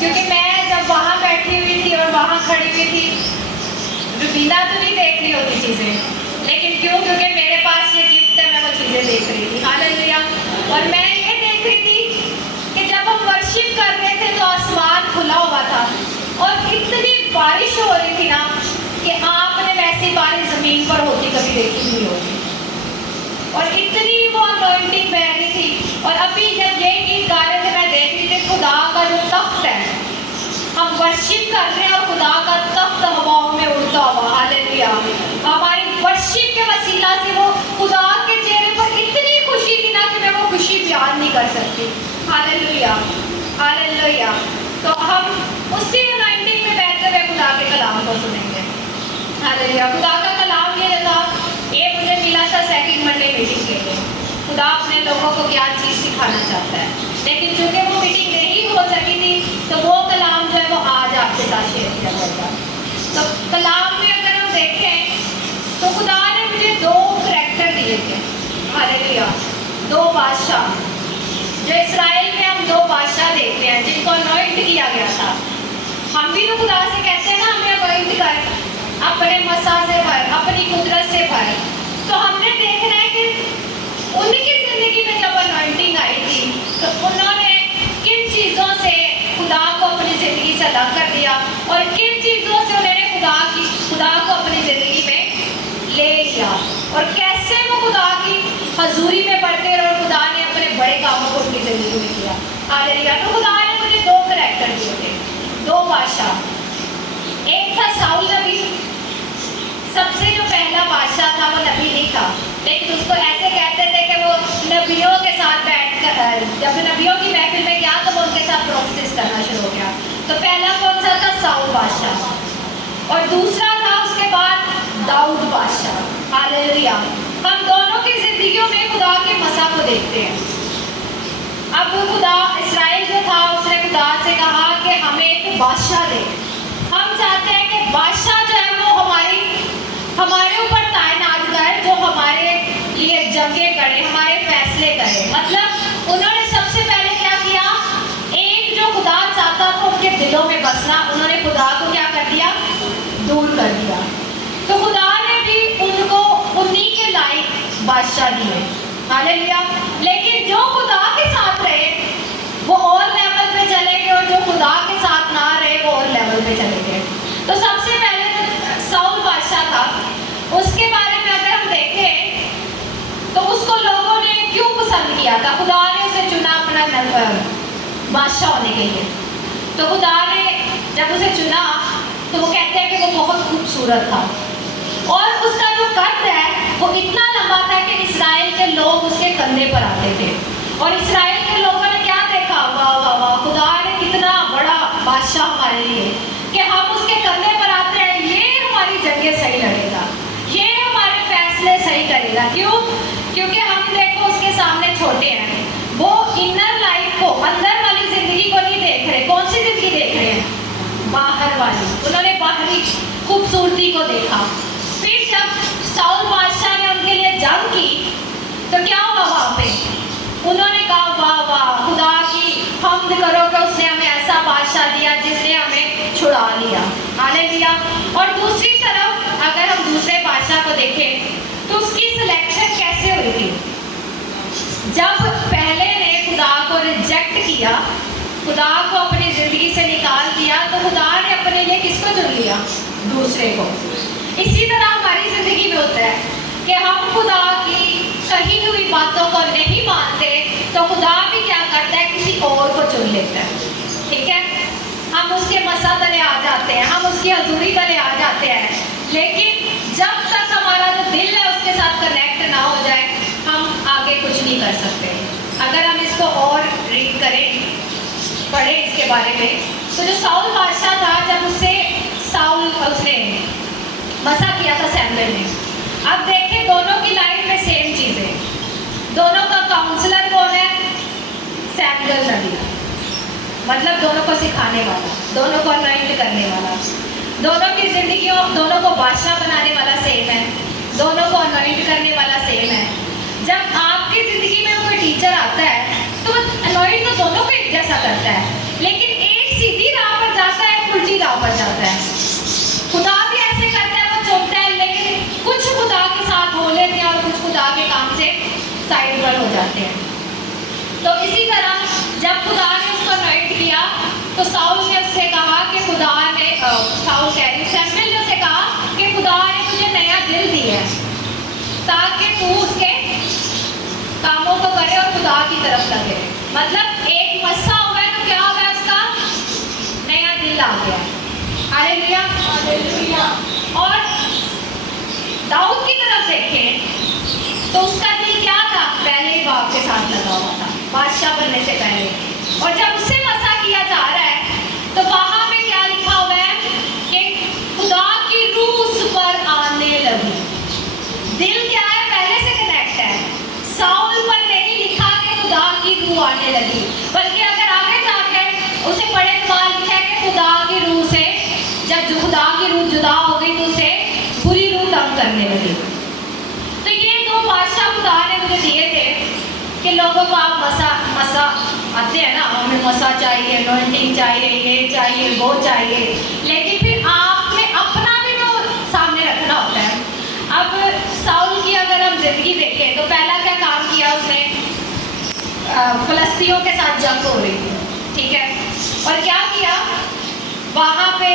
क्योंकि मैं जब वहाँ बैठी हुई थी और वहाँ खड़ी हुई थी, रुबीना तो नहीं देख रही होती चीज़ें, लेकिन क्यों? क्योंकि मेरे पास ये गिफ्ट है, मैं वो चीज़ें देख रही थी। हालेलुया। और मैं ये देख रही थी कि जब हम वर्शिप कर रहे थे तो आसमान खुला हुआ था और इतनी बारिश हो रही थी ना कि आपने वैसी बारिश ज़मीन पर होती कभी देखी नहीं होगी, और इतनी वो अनॉइंटिंग बह रही थी। और अभी जब ये गीत गा रहे थे मैं देख रही थी खुदा का जो तख्त है, हम वर्शिप कर रहे हैं और खुदा का तख्त हवाओं में उड़ता हुआ। हालेलुया। हमारी वर्शिप के वसीला से वो खुदा के चेहरे पर इतनी खुशी थी ना कि मैं वो खुशी बयान नहीं कर सकती। Hallelujah, hallelujah. तो हम उसी अनॉइंटिंग में बैठते हुए खुदा के कलाम को सुनेंगे। हालेलुया। खुदा का कलाम ये था, ये मुझे मिला था सेकंड मंडे मीटिंग के लिए। खुदा अपने लोगों को क्या चीज़ सिखाना चाहता है, लेकिन चूंकि वो मीटिंग नहीं हो सकी थी तो वो कलाम जो है वो आज आपके साथ शेयर किया जाएगा। तो कलाम में अगर हम देखें तो खुदा ने मुझे दो करैक्टर दिए थे। हालेलुया। दो बादशाह, जो इस्राएल में हम दो बादशाह देखते हैं जिनको अनॉइंट किया गया था। हम भी तो खुदा से कहते हैं ना हमें अनॉइंट कर, अपने मसा से भर, अपनी कुदरत से भर। तो हमने देखना है कि उनकी जिंदगी में जब अनॉइंटिंग आई थी तो उन्होंने किन चीज़ों से खुदा को अपनी ज़िंदगी से अलग कर दिया और किन चीज़ों से उन्होंने खुदा को अपनी ज़िंदगी में ले लिया, और कैसे वो खुदा की हजूरी में बढ़ते रहे और खुदा ने अपने बड़े कामों को उनकी ज़िंदगी में किया। हालेलुया। तो खुदा ने मुझे दो करैक्टर दिए थे, दो बादशाह। एक था साउल नबी, सबसे जो पहला बादशाह था वो नबी नहीं था, लेकिन उसको ऐसे कहते थे कि वो नबियों के साथ बैठकर, जब नबियों की महफिल में गया तो वो उनके साथ प्रोफेसिस करना शुरू हो गया। तो पहला कौन सा था? साउल बादशाह। और दूसरा था उसके बाद दाऊद बादशाह। हालेलुया। हम दोनों की जिंदगियों में खुदा के मसा को देखते हैं। अब खुदा, इसराइल जो था उसने खुदा से कहा कि हमें एक बादशाह दे। हम चाहते हैं कि बादशाह जो है वो हमारे ऊपर तैनात करे, जो हमारे लिए जंगें करे, हमारे फैसले करे। मतलब उन्होंने सबसे पहले क्या किया, एक जो खुदा चाहता था उनके दिलों में बसना, उन्होंने खुदा को क्या कर दिया? दूर कर दिया। तो खुदा ने भी उनको उन्हीं के लायक बादशाह दिए। हालेलुया। लेकिन जो खुदा के साथ रहे वो और लेवल पे चले गए, और जो खुदा के साथ ना रहे वो और लेवल पे चले गए। तो सबसे पहले जो साउल बादशाह था उसके बारे में अगर हम देखें तो उसको लोगों ने क्यों पसंद किया था? खुदा ने उसे चुना अपना बादशाह होने के लिए। तो खुदा ने जब उसे चुना तो वो कहते हैं कि वो बहुत खूबसूरत था, और उसका जो कद है वो इतना लंबा था कि इस्राएल के लोग उसके कंधे पर आते थे। और इस्राएल के लोगों ने क्या देखा? वाह वाह वाह, खुदा ने कितना बड़ा बादशाह हमारे लिए, कि हम उसके कंधे पर आते हैं, ये हमारी जगह सही लड़ेगा, ये हमारे फैसले सही करेगा। क्यों? क्योंकि हम देखो उसके सामने छोटे हैं, वो इनर लाइफ को, अंदर वाली जिंदगी को नहीं देख रहे। कौन सी जिंदगी देख रहे हैं? बाहर वाली। उन्होंने बाहरी खूबसूरती को देखा। फिर जब साउल बादशाह ने उनके लिए जंग की तो क्या हुआ वहाँ पे? उन्होंने कहा वाह वाह, खुदा की हम्द करो कि उसने हमें ऐसा बादशाह दिया जिसने हमें छुड़ा लिया। हालेलुया। और दूसरी तरफ अगर हम दूसरे बादशाह को देखें तो उसकी सिलेक्शन कैसे हुई थी? जब पहले ने खुदा को रिजेक्ट किया, खुदा को अपनी ज़िंदगी से निकाल दिया, तो खुदा ने अपने लिए किसको चुन लिया? दूसरे को। इसी तरह हमारी ज़िंदगी में होता है कि हम खुदा की कही हुई बातों को नहीं मानते तो खुदा भी क्या करता है? किसी और को चुन लेता है। ठीक है, हम उसके मसा तले आ जाते हैं, हम उसकी हजूरी तले आ जाते हैं, लेकिन जब तक हमारा जो दिल है उसके साथ कनेक्ट ना हो जाए हम आगे कुछ नहीं कर सकते। अगर हम इसको और रीड करें, पढ़ें इसके बारे में, तो जो साउल बादशाह था, जब उसने मसा किया था सैमुएल ने। अब देखें दोनों की लाइफ में सेम चीज़ें, दोनों का काउंसलर कौन है? सैमुएल नबी, मतलब दोनों को सिखाने वाला, दोनों को अनॉइंट करने वाला, दोनों की जिंदगियों, दोनों को बादशाह बनाने वाला सेम है, दोनों को अनॉइंट करने वाला सेम है। जब आपकी जिंदगी में कोई टीचर आता है तो अनॉइंट तो दोनों को एक जैसा करता है, लेकिन एक सीधी खुदा के काम से साइड पर हो जाते हैं। तो इसी तरह जब खुदा ने उसको अनॉइंट किया तो साउल ने उससे कहा कि खुदा ने साउल कह रही सैमुएल ने उससे कहा कि खुदा ने तुझे नया दिल दिया है ताकि तू उसके कामों को करे और खुदा की तरफ लगे। मतलब एक मस्सा हुआ है तो क्या हुआ है, उसका नया दिल आ गया। Hallelujah hallelujah. और दाऊद की तरफ देखें तो उसका दिल क्या था, पहले ही बाप के साथ लगा हुआ था बादशाह बनने से पहले। और जब उससे मसा किया जा रहा है तो वहां पे क्या लिखा हुआ है कि खुदा की रूह उस पर आने लगी। दिल क्या है, पहले से कनेक्ट है। साउल पर नहीं लिखा कि खुदा की रूह आने लगी, बल्कि अगर आगे जाकर उसे पढ़े तो लिखा है कि खुदा की रूह से जब खुदा की रूह जुदा हो गई तो उसे बुरी रूह तंग करने लगी। तो ये दो बादशाह खुदा ने मुझे दिए थे कि लोगों को आप मसा आते हैं ना, हमें मसा चाहिए, अनॉइंटिंग चाहिए, ये चाहिए, वो चाहिए, लेकिन फिर आपने अपना भी तो सामने रखना होता है। अब साउल की अगर हम जिंदगी देखें तो पहला क्या काम किया उसने, फिलिस्तीनियों के साथ जंग हो रही थी, ठीक है, और क्या किया वहाँ पे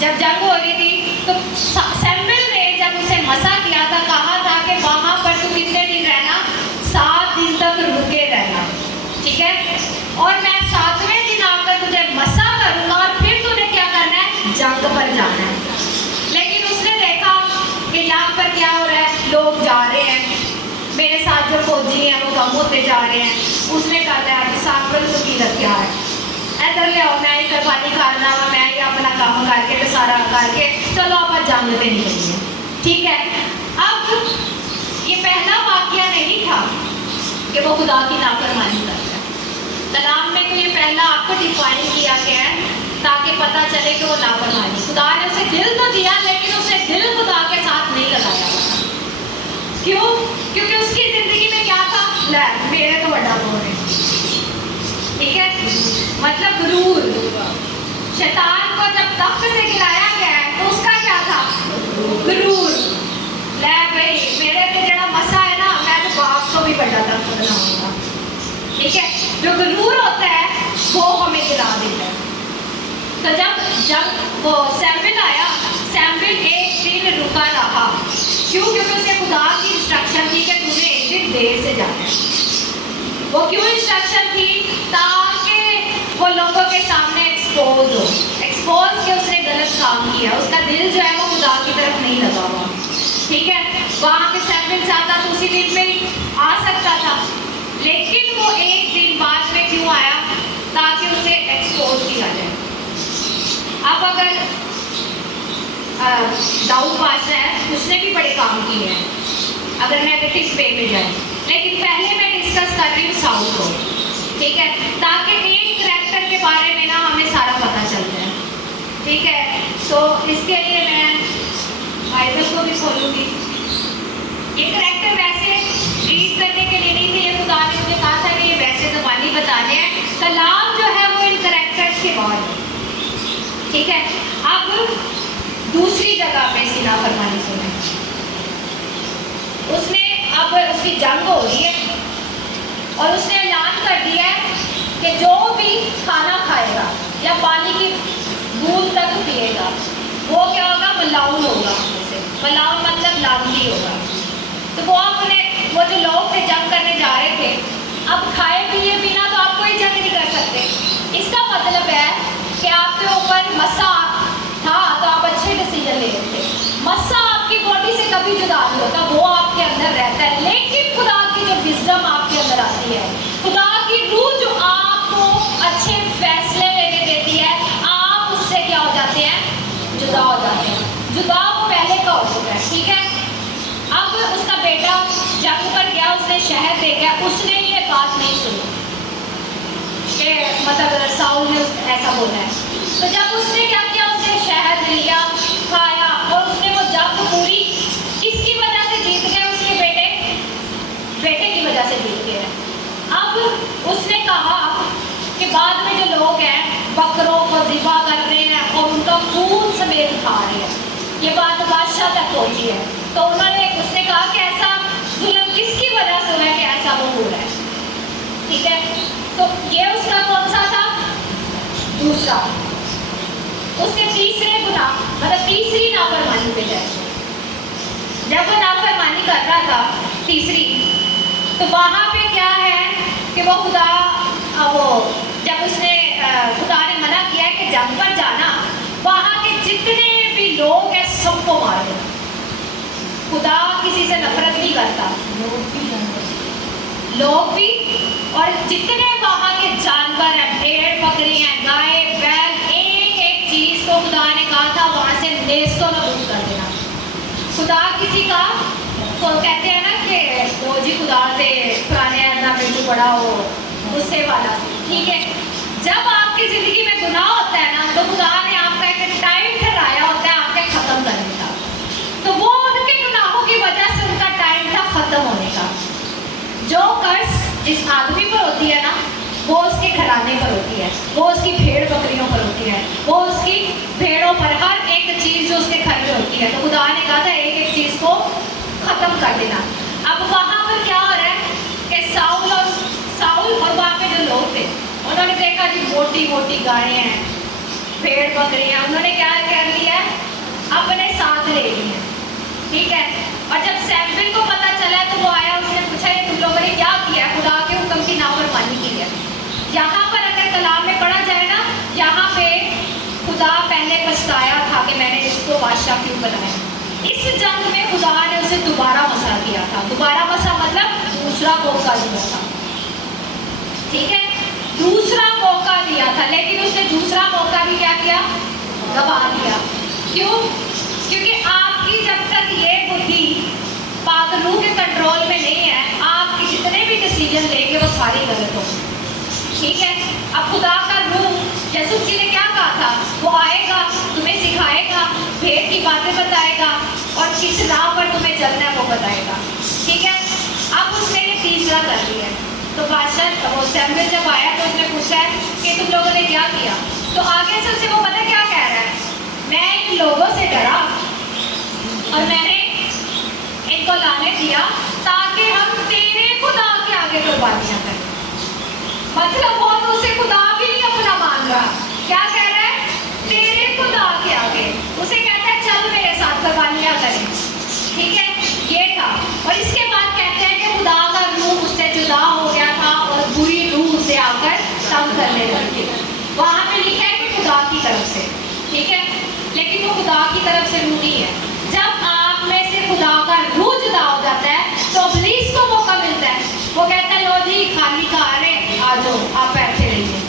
जब जंग हो रही थी तो सैमुएल ने जब उसे मसा किया था कहा था कि वहाँ पर तू कितने दिन रहना, 7 दिन तक रुके रहना, ठीक है, और मैं 7वें दिन आकर तुझे मसा करूँगा और फिर तूने क्या करना है, जंग पर जाना है। लेकिन उसने देखा कि यहाँ पर क्या हो रहा है, लोग जा रहे हैं, मेरे साथ जो फौजी हैं वो कम होते जा रहे हैं। उसने कहा है साकल को की क्या है, इधर ले आओ, मैं ही करवानी करना वा, मैं ही अपना काम करके तो सारा करके चलो आप जंग पे निकलिए, ठीक है। अब ये पहला वाक्य नहीं था कि वो खुदा की नाफरमानी करता है। कलाम में तो ये पहला आपको डिफाइन किया गया है ताकि पता चले कि वो नाफरमानी, खुदा ने उसे दिल तो दिया लेकिन उसने दिल खुदा के साथ नहीं लगाया। क्यों? क्योंकि उसकी जिंदगी में क्या था, ले मेरे तो बड़ा बोल है, ठीक है, मतलब गुरूर। शैतान को जब तख्त से गिराया गया है तो उसका क्या था, गुरूर। ले भाई मेरे पे जड़ा मसा है ना, मैं तो बाप को भी बड़ा तख्त बनाऊंगा, ठीक है। जो गुरूर होता है वो हमें गिरा देता है। तो जब वो सैमुएल आया, सैमुएल एक दिन रुका रहा, क्यों? क्योंकि उसे खुदा की इंस्ट्रक्शन थी कि तूने एक दिन देर से जाना है। वो क्यों इंस्ट्रक्शन थी, ताकि वो लोगों के सामने एक्सपोज के उसने गलत काम किया, उसका दिल जो है वो खुदा की तरफ नहीं लगा हुआ, ठीक है। वहाँ पे सैमुएल चाहता तो उसी दिन में आ सकता था, लेकिन वो एक दिन बाद में क्यों आया, ताकि उसे एक्सपोज किया जाए। अब अगर दाऊद बादशाह है, उसने भी बड़े काम किए हैं अगर नेगेटिव वे में जाए, लेकिन पहले मैं डिस्कस कर रही हूँ साउल को, ठीक है, ताकि एक करैक्टर के बारे में ना हमें सारा पता चल जाए, ठीक है। तो इसके लिए मैं बाइबल को भी खोलूँगी। ये करैक्टर वैसे रीड करने के लिए नहीं थे, ये खुदा ने मुझे कहा था कि ये वैसे ज़बानी बताने हैं, कलाम जो है वो इन करैक्टर्स के बाद, ठीक है। अब दूसरी जगह पे इसकी नाफरमानी सुने, उसने अब उसकी जंग हो रही है और उसने ऐलान कर दिया है कि जो भी खाना खाएगा या पानी की बूंद तक पिएगा वो क्या होगा, मलाउन होगा। मलाउन मतलब लांती होगा। तो वो अपने वो जो लोग थे जंग करने जा रहे थे, अब खाए पिए बिना तो आप कोई जंग नहीं कर सकते। इसका मतलब है कि आपके ऊपर मसा था तो आप अच्छे डिसीजन ले लेते। मसा आपकी बॉडी से कभी जुदा नहीं होता, वो आपके अंदर रहता है, लेकिन खुदा की जो विजडम आपके अंदर आती है, खुदा की रूह जो आपको अच्छे फैसले लेने देती है, आप उससे क्या हो जाते हैं, जुदा हो जाते हैं। जुदा वो पहले का हो चुका है, ठीक है। अब उसका बेटा जंग पर गया, उसने शहद देखा, उसने ये बात नहीं सुनी कि मतलब साउल ने ऐसा बोला है। तो जब उसने क्या किया, उसने शहद लिया, खाया और उसने वो जंग पूरी किसकी वजह से जीत गया, उसके बेटे की वजह से जीत गया। अब उसने कहा कि बाद में जो लोग हैं बकरों को ज़िबा कर रहे हैं और उनका खून समेत खा रहे हैं, ये बात बादशाह तक पहुंची है। तो उसने कहा कि ऐसा तीसरी नाफरमानी पे जाए। जब वो नाफरमानी कर रहा था तीसरी, तो वहाँ पे क्या है कि वो खुदा वो जब उसने खुदा ने मना किया है कि जंग पर जाना, वहाँ के जितने भी लोग हैं सबको मार देना। खुदा किसी से नफरत नहीं करता, लोग भी और जितने वहाँ के जानवर हैं, भेड़ बकरी हैं, गाय बैल, एक एक चीज को खुदा ने कहा था वहाँ से नेस्तो नबूद कर देना। खुदा किसी का तो कहते हैं ना कि वो जी खुदा से पुराने आदमी में जो बड़ा हो गुस्से वाला, ठीक है। जब आपकी जिंदगी में गुनाह होता है ना, तो खुदा ने आपका एक टाइम ठहराया होता है आपके खत्म करने का। तो वो उनके गुनाहों की वजह से उनका टाइम था खत्म होने का। जो कर्ज जिस आदमी पर होती है ना, वो उसके घराने पर होती है, वो उसकी भेड़ बकरियों पर होती है, वो उसकी भेड़ों पर, हर एक चीज जो उसके घर में होती है। तो खुदा ने कहा था एक एक चीज को खत्म कर देना। अब वहां पर क्या हो रहा है कि साउल और वहां पे जो लोग थे, उन्होंने देखा कि मोटी मोटी गायें हैं, भेड़ बकरियां, उन्होंने क्या कर लिया है, अपने साथ ले ली है, ठीक है। और जब सैमुएल को पता चला तो वो आया, उसने पूछा ये तुम लोगों ने क्या किया, खुदा के हुक्म की नाफरमानी की है। यहाँ पर अगर कलाम में पढ़ा जाए ना, यहाँ पे खुदा पहले पछताया था कि मैंने इसको बादशाह क्यों बनाया। इस जंग में खुदा ने उसे दोबारा मसा दिया था। दोबारा मसा मतलब दूसरा मौका दिया था, ठीक है, दूसरा मौका दिया था। लेकिन उसने दूसरा मौका भी क्या किया, गवा दिया। क्यों? क्योंकि आपकी जब तक ये बुद्धि पाक रूह के कंट्रोल में नहीं है, आपके जितने भी डिसीजन लेंगे वो सारे गलत होंगे, ठीक है। अब खुदा का रूह, यीशु जी ने क्या कहा था, वो आएगा, तुम्हें सिखाएगा, भेद की बातें बताएगा और किस राह पर तुम्हें चलना है वो बताएगा, ठीक है। अब उसने ये तीसरा कर लिया है। तो बादशाह वो सैमुएल जब आया तो उसने पूछा है कि तुम लोगों ने क्या किया। तो आगे से उसे वो पता क्या कह रहा है, मैं इन लोगों से डरा और मैंने इनको लाने दिया ताकि हम तेरे खुदा के आगे कुर्बानियां करें। मतलब वो तो उसे खुदा भी नहीं अपना मान रहा, क्या कह रहा है, तेरे खुदा के आगे। उसे कहता है चल मेरे साथ कुर्बानियां करें, ठीक है, ये था। और इसके बाद कहते हैं कि खुदा का रूह उससे जुदा हो गया था और बुरी रूह उसे आकर तंग करने लगी। वहां पे लिखा है कि खुदा की तरफ से, ठीक है, लेकिन वो खुदा की तरफ से रूह नहीं है। जब आप में से खुदा का रूह जुदा हो जाता है तो इब्लीस को मौका मिलता है, वो कहता है लो जी खाली कार है, आ जाओ आप बैठे रहिए,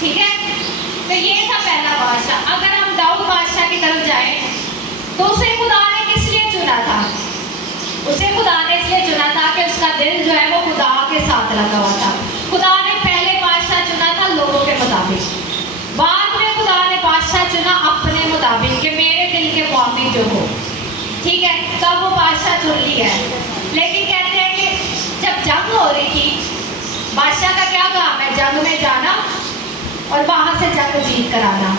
ठीक है। तो ये था पहला बादशाह। अगर हम दाऊद बादशाह की तरफ जाएं तो उसे खुदा ने किस लिए चुना था, उसे खुदा ने इसलिए चुना था कि उसका दिल जो है वो खुदा के साथ लगा हुआ था। खुदा ने पहले बादशाह चुना था लोगों के मुताबिक, बाद में खुदा ने बादशाह चुना अपने मुताबिक कि मेरे दिल के मुताबिक जो हो, ठीक है। तब वो बादशाह चुन लिया है। लेकिन कहते हैं कि जब जंग हो रही थी, बादशाह का क्या काम है, जंग में जाना और वहां से जंग जीत कर आना।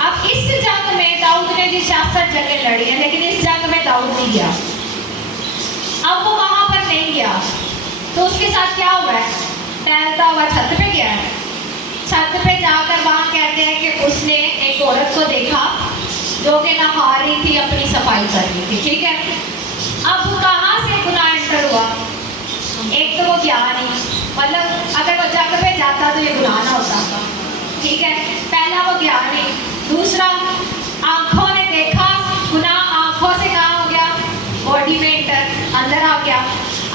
अब इस जंग में दाऊद ने जी 66 जंगें लड़ी है, लेकिन इस जंग में दाऊद नहीं गया। अब वो वहां पर नहीं गया तो उसके साथ क्या हुआ है, टहलता हुआ छत पे गया है। छत पे जाकर वहां कहते हैं कि उसने एक औरत को देखा जो कि नहा रही थी, अपनी सफाई कर रही थी, ठीक है। अब कहाँ से गुनाह एंटर हुआ, एक तो वो ज्ञान ही, मतलब अगर वो जंग पे जाता तो ये गुनाह ना होता, ठीक है। पहला वो ज्ञान ही, दूसरा आंखों ने देखा, गुनाह आंखों से कहाँ हो गया, बॉडी में एंटर अंदर आ गया।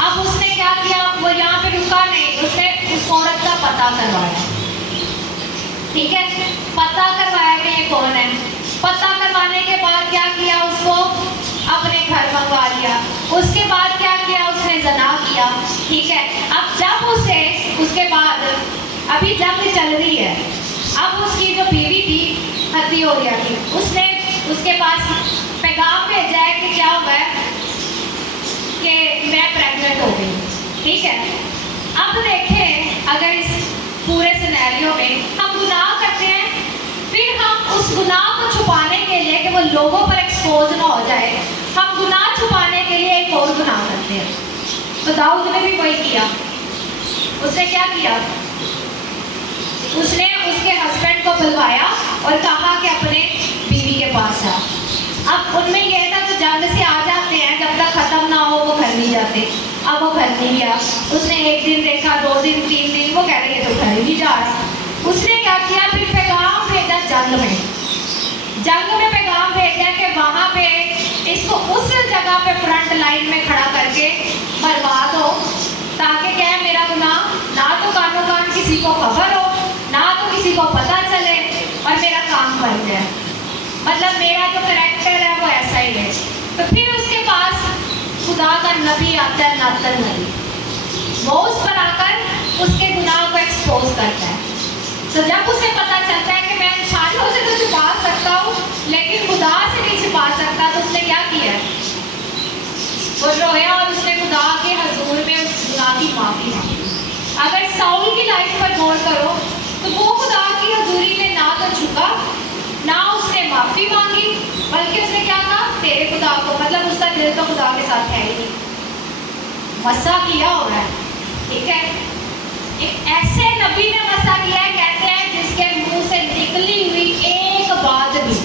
अब उसने क्या किया, वो यहाँ पे रुका नहीं, उसने उस औरत का पता करवाया, ठीक है, पता करवाया कि ये कौन है। पता करवाने के बाद क्या किया, उसको अपने घर मंगवा लिया। उसके बाद क्या किया, उसने ज़ना किया, ठीक है। अब जब उसे उसके बाद अभी जंग चल रही है, अब उसकी जो बीवी थी हत्ती हो गया थी, उसने उसके पास पैगाम भेजा है कि क्या हुआ है कि मैं प्रेग्नेंट हो गई, ठीक है। अब देखें अगर इस पूरे सिनेरियो में हम गुनाह करते हैं, फिर हम उस गुनाह को छुपाने के लिए कि वो लोगों पर एक्सपोज ना हो जाए, हम गुनाह छुपाने के लिए एक और गुनाह करते हैं। तो दाऊद ने भी वही किया। उसने क्या किया, उसने उसके हस्बैंड को बुलवाया और कहा कि अपने बीवी के पास जा, अब उनमें यह था तो जंग से आ जाते हैं, जब तक खत्म ना हो वो घर नहीं जाते। अब वो घर नहीं गया, उसने एक दिन देखा, 2 दिन, 3 दिन, वो कह रहे ये तो घर ही नहीं जा रहा। उसने क्या किया, फिर पैगाम भेजा जंग में पैगाम भेजा कि वहाँ पे इसको उस जगह पे फ्रंट लाइन में खड़ा करके बर्बाद हो, ताकि क्या है मेरा गुनाह ना तो कानो कान किसी को खबर हो, ना तो किसी को पता चले, और मेरा काम बन जाए। मतलब मेरा जो करैक्टर है वो ऐसा ही है। तो फिर उसके पास खुदा का नबी आता है, नातन नबी, वो उस पर आकर उसके गुनाह को एक्सपोज करता है। तो जब उसे पता चलता है कि मैं इंसानों से तो छुपा सकता हूँ लेकिन खुदा से नहीं छुपा सकता, तो उसने क्या किया, वो रोया और उसने खुदा के हजूर में उस गुनाह की माफी मांगी। अगर साउल की लाइफ पर गौर करो तो वो खुदा की हजूरी में ना तो झुका, ना उसने माफी मांगी, बल्कि उसने क्या कहा, तेरे खुदा को, मतलब उसका दिल तो खुदा के साथ है ही नहीं, मसा किया हो रहा है। ठीक है, एक ऐसे नबी ने मसा किया है, कहते हैं जिसके मुंह से निकली हुई एक बात भी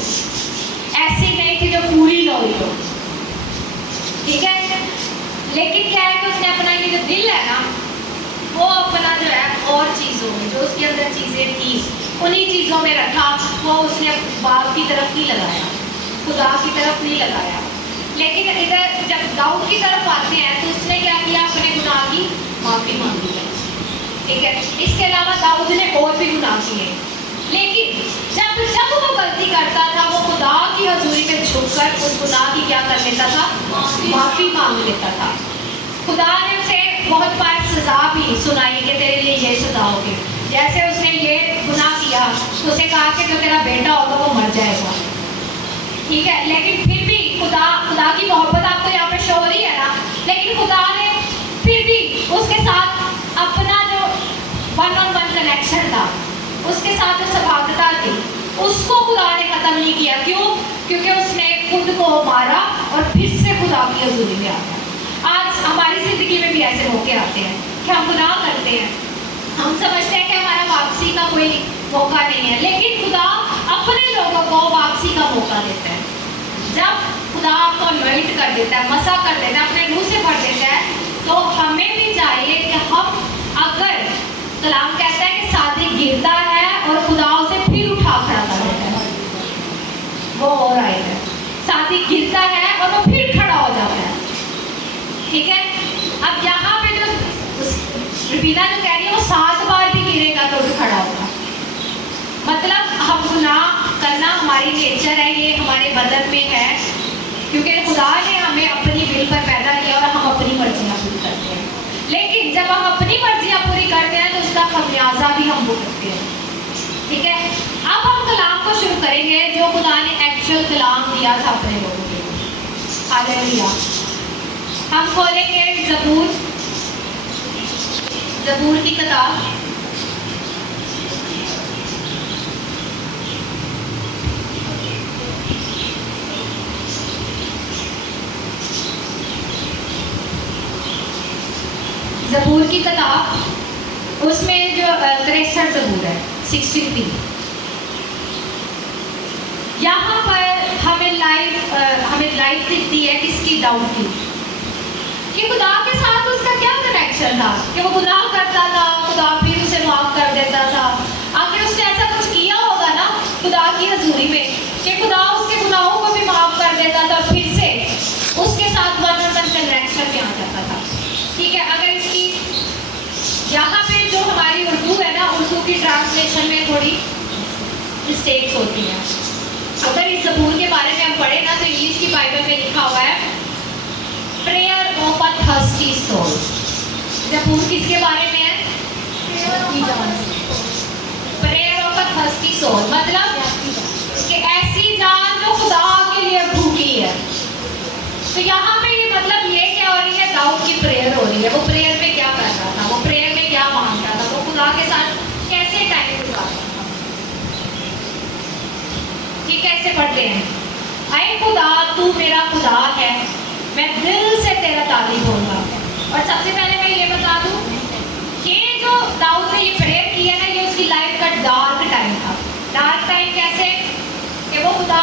ऐसी नहीं थी जो पूरी ना हुई हो। ठीक है, लेकिन क्या है कि उसने अपना ये जो दिल है ना, वो अपना जो है और चीज़ों में, जो उसके अंदर चीज़ें थी उन्हीं चीज़ों में रखा, वो उसने बाप की तरफ नहीं लगाया, खुदा की तरफ नहीं लगाया। लेकिन इधर जब दाऊद की तरफ आते हैं तो उसने क्या किया, अपने गुनाह की माफ़ी मांगी है। ठीक है, इसके अलावा दाऊद ने और भी गुनाह किए, लेकिन जब जब वो गलती करता था वो खुदा की हजूरी में झुककर उस गुनाह की क्या कर लेता था, माफ़ी मांग लेता था। खुदा ने उसे बहुत बार सजा भी सुनाई कि तेरे लिए ये सजा होगी। जैसे उसने ये गुनाह किया तो उसे कहा कि जो तेरा बेटा होगा वो मर जाएगा। ठीक है, लेकिन फिर भी खुदा की मोहब्बत आपको यहाँ पे शो हो रही है ना, लेकिन खुदा ने फिर भी उसके साथ अपना जो 1-on-1 कनेक्शन था, उसके साथ जो सभागता थी, उसको खुदा ने खत्म नहीं किया। क्यों? क्योंकि उसने खुद को मारा और फिर से खुदा की हजूरी में आ गया। आज हमारी जिंदगी में भी ऐसे मौके आते हैं कि हम गुनाह करते हैं, हम समझते हैं कि हमारा वापसी का कोई मौका नहीं है, लेकिन खुदा अपने लोगों को वापसी का मौका देता है। जब खुदा आपको अनॉइंट कर देता है, मसा कर देता है, अपने रूह से भर देता है, तो हमें भी चाहिए कि हम, अगर कलाम कहता है कि सादी गिरता है और खुदा उसे फिर उठा खड़ा कर देता है, वो और आएगा, सादी गिरता है और वो फिर खड़ा हो जाता है। ठीक है, अब यहाँ पे जो रबीना जो कह रही है वो 7 बार भी गिरेगा तो भी खड़ा होगा। मतलब हम गुनाह करना हमारी नेचर है, ये हमारे बदन में है, क्योंकि खुदा ने हमें अपनी विल पर पैदा किया और हम अपनी मर्जियाँ पूरी करते हैं। लेकिन जब हम अपनी मर्जियाँ पूरी करते हैं तो उसका खमियाजा भी हम भुगतते हैं। ठीक है, अब हम कलाम को शुरू करेंगे जो खुदा ने एक्चुअल कलाम दिया था अपने लोगों के लिए। हालेलुया। हम खोलेंगे ज़बूर की किताब, ज़बूर की किताब, उसमें जो 63 ज़बूर है, 63। यहाँ पर हमें लाइफ दिखती है किसकी, दाऊद की, कि खुदा के साथ उसका क्या कनेक्शन था, कि वो गुनाह करता था, खुदा फिर उसे माफ कर देता था। आखिर उसने ऐसा कुछ किया होगा ना खुदा की हजूरी में कि खुदा उसके गुनाहों को भी माफ कर देता था, फिर से उसके साथ 1-on-1 कनेक्शन में आ जाता था। ठीक है, अगर इसकी यहाँ पे जो हमारी उर्दू है ना, उर्दू की ट्रांसलेशन में थोड़ी मिस्टेक्स होती हैं। अगर इस ज़बूर के बारे में हम पढ़े ना तो इंग्लिश की बाइबल में लिखा हुआ है prayer of a thirsty soul. ज़बूर किसके बारे में है? Prayer of a thirsty soul, मतलब कि ऐसी जान जो खुदा के लिए भूखी है। तो यहाँ पे ये मतलब ये क्या हो रही है, दाऊद की प्रेयर हो रही है। वो प्रेयर में क्या कर रहा था, वो प्रेयर में क्या मांग रहा था, वो खुदा के साथ कैसे टाइम गुजारता था। ठीक है, ऐसे पढ़ते हैं, ऐ खुदा तू मेरा खुदा है, मैं दिल से तेरा तारीफ होगा। और सबसे पहले मैं ये बता दूं कि जो दाऊद ने ये प्रेयर की है ना, ये उसकी लाइफ का डार्क टाइम था। डार्क टाइम कैसे कि वो खुदा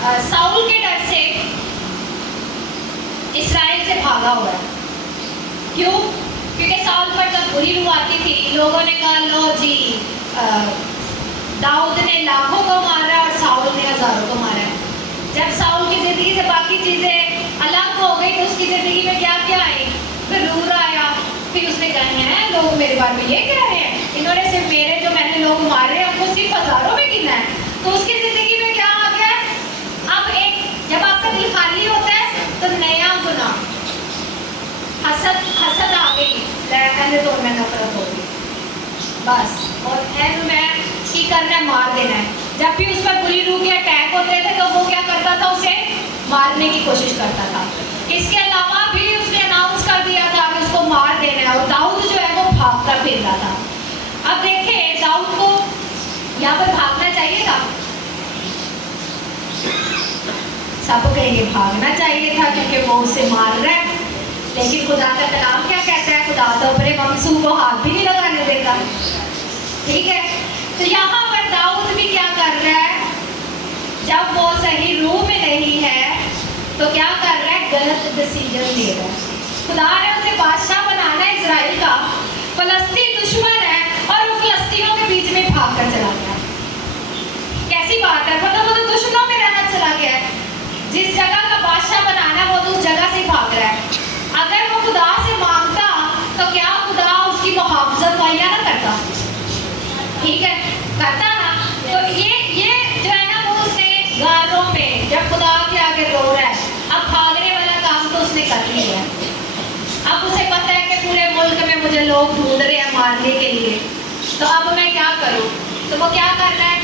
साउल के डर से इस्राएल से भागा हुआ है। क्यों? क्योंकि साउल पर जब बुरी रूह आती थी, लोगों ने कहा लो जी दाऊद ने लाखों को मारा और साउल ने हजारों को मारा है। जब साउल की जिंदगी से बाकी चीजें अलग हो गई तो उसकी जिंदगी में क्या क्या आई? गरूर आया। फिर उसने कहा है लोग मेरे बारे में ये कह रहे हैं, इन्होंने सिर्फ मेरे जो मैंने लोग मारे हैं उनको सिर्फ हजारों में गिना है। तो उसकी जिंदगी में क्या आ गया? अब एक जब आपका दिल खाली होता है तो नया गुनाह, हसद आ गई, पहले तो मैं नफरत हो गई बस, और एंड में की करना है, मार देना है। जब भी उस पर बुरी रूह के अटैक होते थे तो वो क्या करता था? उसे मारने की कोशिश करता था। इसके अलावा भी उसने अनाउंस कर दिया था कि उसको मार देना है, और दाऊद जो है वो भागता फिर रहा था। अब देखें दाऊद को यहाँ पर भागना चाहिए था? सब कहेंगे भागना चाहिए था क्योंकि वो उसे मार रहा है, लेकिन खुदा का कलाम क्या कहता है? खुदा तो अपने मकसूद को हाथ भी नहीं लगाने देता। ठीक है, तो यहाँ पर दाऊद भी क्या कर रहा है? जब वो सही रूह में नहीं है तो क्या कर रहा है? गलत डिसीजन ले रहा है। खुदा ने उसे बादशाह बनाना है इजराइल का, फलस्तीन दुश्मन है और वो फलस्तीनों के बीच में भाग कर चला गया। कैसी बात है? मतलब वो तो दुश्मनों में रहना चला गया है। जिस जगह का बादशाह बनाना वो तो उस जगह से भाग रहा है। अगर वो खुदा से मांगता तो क्या खुदा उसकी मुहाफ़ज़त मुहैया ना करता? ठीक है, करता ना। तो ये जो है ना वो उसने गारों में जब खुदा के आगे रो रहा है, अब भागने वाला काम तो उसने कर लिया है। अब उसे पता है कि पूरे मुल्क में मुझे लोग ढूंढ रहे हैं मारने के लिए, तो अब मैं क्या करूं? तो वो क्या कर रहा है?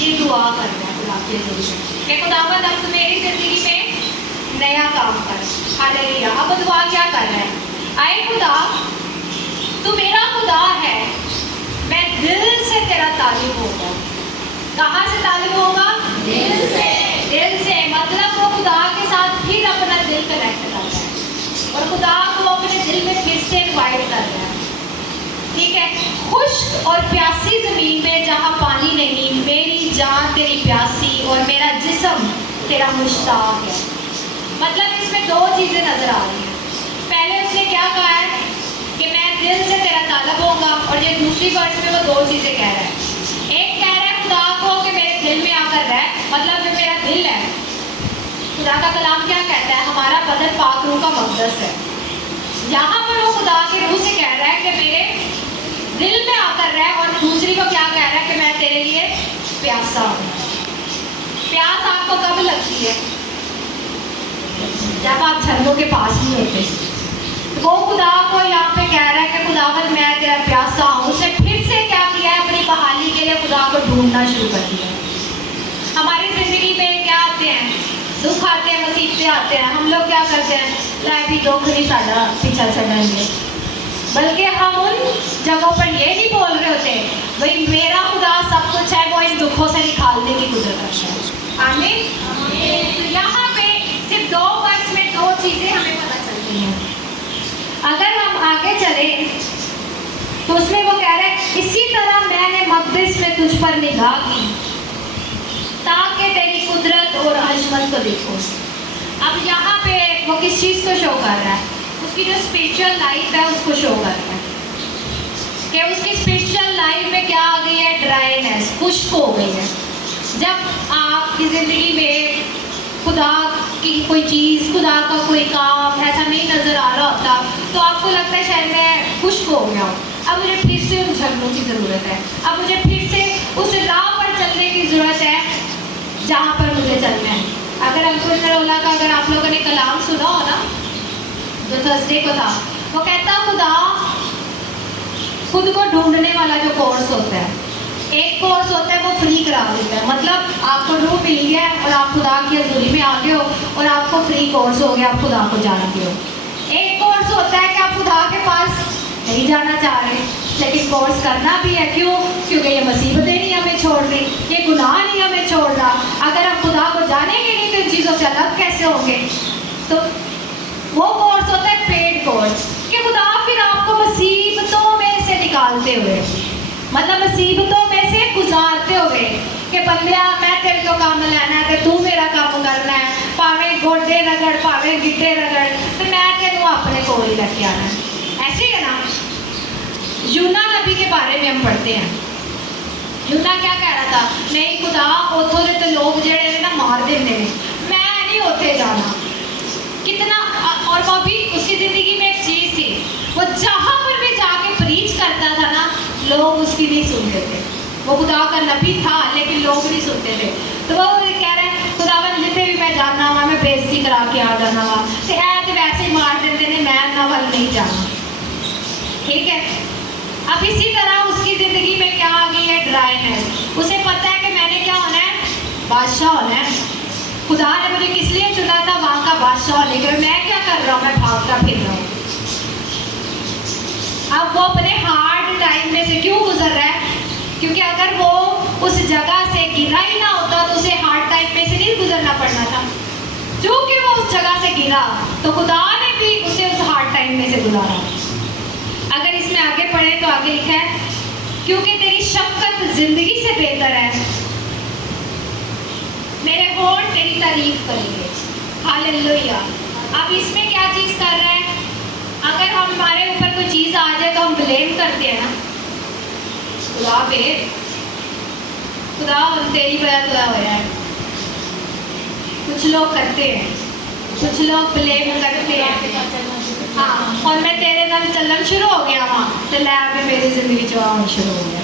ये दुआ कर रहा है खुदा के ज़रिए कि खुदावंद अब तू मेरी ज़िंदगी में नया काम कर। हालेलुया। अब दुआ क्या कर रहा है? आए खुदा, तू मेरा खुदा है, मैं दिल से तेरा तालिब होगा। कहाँ से तालिब होगा? दिल से। दिल से मतलब वो खुदा के साथ फिर अपना दिल कनेक्ट कर रहा है और खुदा को अपने दिल में फिर से इनवाइट कर रहा है। ठीक है, खुश्क और प्यासी ज़मीन में जहाँ पानी नहीं, मेरी जान तेरी प्यासी और मेरा जिस्म तेरा मुश्ताक है। मतलब इसमें दो चीज़ें नज़र आ रही हैं। पहले उसने क्या कहा है कि मैं दिल से तेरा तालब होगा, और ये दूसरी वर्स में वो दो चीज़ें कह रहा है। एक कह रहा है खुदा को कि मेरे दिल में आकर रह, मतलब जो मेरा दिल है, खुदा का कलाम क्या कहता है? हमारा बदन पाक रूह का मक़दस है। यहाँ पर वो खुदा के रूह से कह रहा है कि मेरे दिल में आकर रह, और दूसरी को क्या कह रहा है कि मैं तेरे लिए प्यासा हूँ। प्यास आपको कब लगती है? जब आप झरनों के पास नहीं होते। वो खुदा को यहाँ पे कह रहा है कि खुदावंद मैं तेरा प्यासा हूँ। उसने फिर से क्या किया है? अपनी बहाली के लिए खुदा को ढूंढना शुरू कर दिया। हमारी ज़िंदगी में क्या आते हैं? दुख आते हैं, मुसीबतें आते हैं। हम लोग क्या करते हैं? ला भी दुख नहीं साड़ा पीछा चढ़ाएंगे, बल्कि हम उन जगहों पर ये नहीं बोल रहे होते भाई मेरा खुदा सब कुछ है, वो इन दुखों से निकालने की कुदरत रखता है। आमीन। तो यहाँ पे सिर्फ दो वर्ष में दो चीज़ें हमें पता चलती हैं। अगर हम आगे चले तो उसमें वो कह रहा है इसी तरह मैंने मक़दिस में तुझ पर निगाह की ताकि तेरी कुदरत और अज़मत को देखो। अब यहाँ पे वो किस चीज़ को शो कर रहा है? उसकी जो स्पिरिचुअल लाइफ है उसको शो कर रहा है कि उसकी स्पिरिचुअल लाइफ में क्या आ गई है? ड्राइनेस, खुश्क हो गई है। जब आपकी ज़िंदगी में खुदा की कोई चीज़, खुदा का कोई काम ऐसा नहीं नज़र आ रहा होता तो आपको लगता है शायद मैं खुश्क हो गया हूँ, अब मुझे फिर से उन झरनों की ज़रूरत है, अब मुझे फिर से उस राह पर चलने की ज़रूरत है जहाँ पर मुझे चलना है। अगर अंकुर नरोला का अगर आप लोगों ने कलाम सुना हो ना, जो थर्सडे को था, वो कहता खुदा खुद को ढूंढने वाला जो कोर्स होता है, एक कोर्स होता है वो फ्री करा देता है। मतलब आपको रूह मिल गया है और आप खुदा की हज़ूरी में आ गए हो और आपको फ्री कोर्स हो गया, आप खुदा को जानते हो। एक कोर्स होता है कि आप खुदा के पास नहीं जाना चाह रहे, लेकिन कोर्स करना भी है। क्यों? क्योंकि ये मुसीबतें नहीं हमें छोड़ रही, ये गुनाह नहीं हमें छोड़ रहा। अगर हम खुदा को जानेंगे नहीं तो इन चीज़ों से अलग कैसे होंगे? तो वो कोर्स होता है पेड कोर्स कि खुदा फिर आपको मुसीबतों में से निकालते हुए, मतलब मुसीबतों में से गुजारते हुए कि बंदिया मैं तेरे तो काम लेना है तो तू मेरा काम करना है, भावें गोडे रगड़ भावें गिट्टे रगड़, तो मैं तेनों अपने कोल ही लेके आना है। ऐसे ही है ना। यूना नबी के बारे में हम पढ़ते हैं। यूना क्या कह रहा था, नहीं खुदा उतों के तो लोग जेड़े ने ना मार देंगे, मैं नहीं उत्थे जाना। कितना, और वो भी उसकी ज़िंदगी में एक चीज़ थी, वो जहाँ पर भी जाके प्रीच करता था ना, लोग उसकी नहीं सुनते थे। वो खुदा का नबी था लेकिन लोग नहीं सुनते थे। तो वो कह रहे हैं खुदावन जितने भी मैं जाना वा मैं बेइज्जती करा के आ जाना वा, तो ऐ तो वैसे ही मार देते ने, मैं ना वाल नहीं जाना। ठीक है। अब इसी तरह उसकी ज़िंदगी में क्या आ गई है, ड्राइनेस। उसे पता है कि मैंने क्या होना है, बादशाह होना है। खुदा ने मुझे किस लिए चुना था, वहाँ का बादशाह होने के। मैं क्या कर रहा हूँ, मैं भागता फिर रहा हूँ। अब वो अपने हार्ड टाइम में से क्यों गुजर रहा है, क्योंकि अगर वो उस जगह से गिरा ही ना होता तो उसे हार्ड टाइम में से नहीं गुजरना पड़ना था। क्योंकि वो उस जगह से गिरा तो खुदा ने भी उसे उस हार्ड टाइम में से गुजारा। अगर इसमें आगे पढ़े तो आगे लिखा है, क्योंकि तेरी शफकत जिंदगी से बेहतर है, मेरे होंठ तेरी तारीफ करेंगे। हालेलुया। अब इसमें क्या चीज़ कर रहा है, अगर हमारे ऊपर कोई चीज़ आ जाए तो हम ब्लेम करते हैं ना, खुदा पे, खुदा हम तेरी वजह खुदा हो रहा है। कुछ लोग करते हैं, कुछ लोग ब्लेम करते हैं। हाँ, और मैं तेरे नाल चलन शुरू हो गया वहाँ तो लै भी मेरी जिंदगी च आना शुरू हो गया।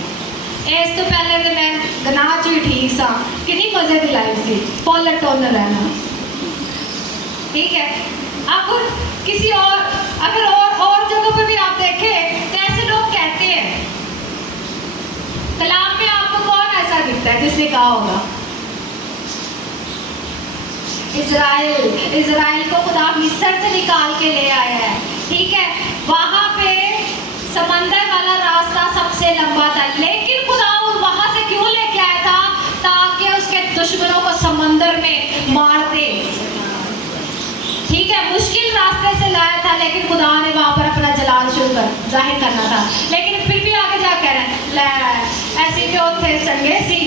इस तो पहले तो मैं गनाह च भी ठीक सा, कितनी मजे की लाइफ थी, फुल टोन रहना। ठीक है। अब किसी और, अगर और जगहों पर भी आप देखें तो ऐसे लोग कहते हैं, कलाम में आपको कौन ऐसा दिखता है जिसने कहा होगा, इज़राइल को खुदा मिस्र से निकाल के ले आया है। ठीक है। वहाँ पे समंदर वाला रास्ता सबसे लंबा था, लेकिन खुदा वहाँ से क्यों लेके आया था, ताकि उसके दुश्मनों को समंदर में मार दे। ठीक है। मुश्किल रास्ते से लाया था, लेकिन खुदा ने वहाँ पर अपना जलाल जाहिर करना था। लेकिन फिर भी आगे जा कह रहे हैं, लै ऐसे जो थे चंगे सी,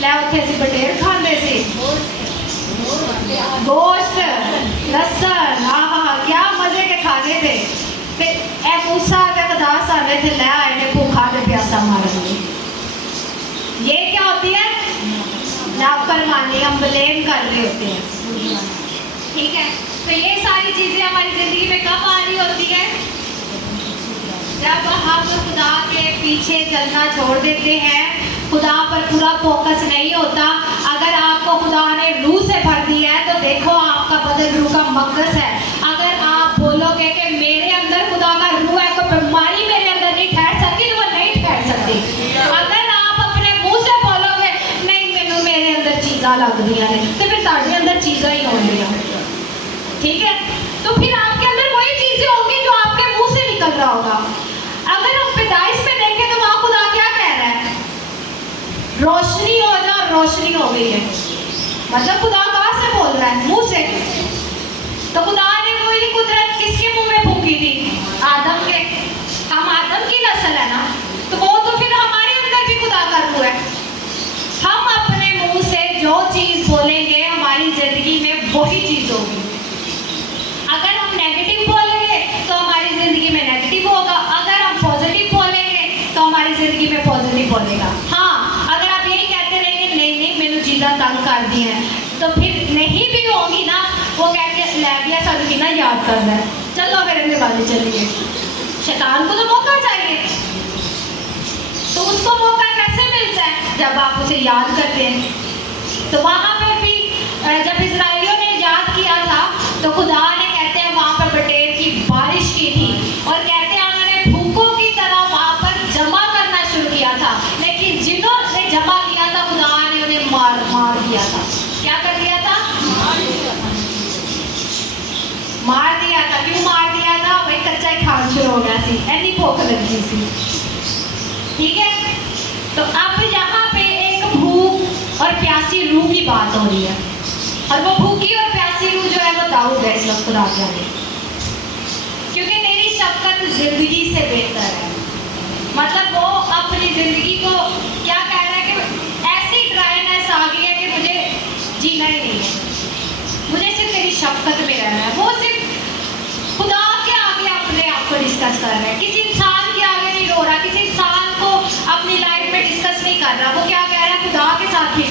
लै उत्थे सी बटेर खाते सी, गोश्त लसन, हाँ क्या मजे के खाने थे। ए मूसा के कदास आने थे, ले आए ने भूखा ने प्यासा मारने। ये क्या होती है, नाफरमानी, हम ब्लेम कर रहे होते हैं। ठीक है। तो ये सारी चीजें हमारी जिंदगी में कब आ रही होती है, जब हम खुदा के पीछे चलना छोड़ देते हैं, खुदा पर पूरा फोकस नहीं होता। अगर आपको खुदा ने रूह से भर दिया है तो देखो आपका बदन रूह का मकस है। अगर आप बोलोगे कि मेरे अंदर खुदा का रूह है, कोई बीमारी मेरे अंदर नहीं ठहर सकती, तो वो नहीं ठहर सकती। अगर आप अपने मुंह से बोलोगे नहीं मैनू मेरे अंदर चीज़ा लग रही हैं, तो फिर ताड़े अंदर चीज़ा ही होंगी। ठीक है। तो फिर आपके अंदर वही चीज़ें होंगी जो आपके मुंह से निकल रहा होगा। अगर हम पैदाइश में देखें तो वहाँ खुदा क्या कह रहा है, रोशनी हो जा, रोशनी हो गई है। मतलब खुदा कहाँ से बोल रहा है, मुंह से। तो खुदा ने वही कुदरत किसके मुंह में फूंकी थी, आदम के। हम आदम की नस्ल है ना, तो वो तो फिर हमारे अंदर भी खुदा का रूह है। हम अपने मुंह से जो चीज बोलेंगे हमारी जिंदगी में वही चीज होगी। अगर हम नेगेटिव बोलेंगे तो हमारी जिंदगी में नेगेटिव होगा, अगर हम पॉजिटिव बोलेंगे तो हमारी जिंदगी में पॉजिटिव बोलेगा। हाँ, अगर आप यही कहते रहेंगे नहीं नहीं मैंने चीज़ें तंग कर दी हैं, तो फिर नहीं भी होगी ना, वो कह के लैबिया सानू ना याद करना है, चलो फिर इनके वाले चलिए। शैतान को तो मौका चाहिए, तो उसको मौका कैसे मिलता है, जब आप उसे याद करते हैं। तो वहाँ पर भी जब इजराइलियों ने याद किया था तो खुदा ने कहते हैं वहाँ पर बटेर की बारिश की थी, और कहते हैं उन्होंने भूखों की तरह वहाँ पर जमा करना शुरू किया था। लेकिन जिन्होंने जमा किया था खुदा ने उन्हें मार दिया था। क्या कर दिया था, मार दिया था। क्यों मार दिया था, भाई कच्चा ही खाना शुरू हो गया सी, ऐसी भूख लगी सी। ठीक है। तो अब यहाँ पे एक भूख और प्यासी रूह की बात हो रही है, और वो भूखी और प्यासी रूह जो है वो दाऊद है इस वक्त खुदा के आगे, क्योंकि तेरी शफकत जिंदगी से बेहतर है। मतलब वो अपनी जिंदगी को क्या कह रहा है कि ऐसी ड्राइनेस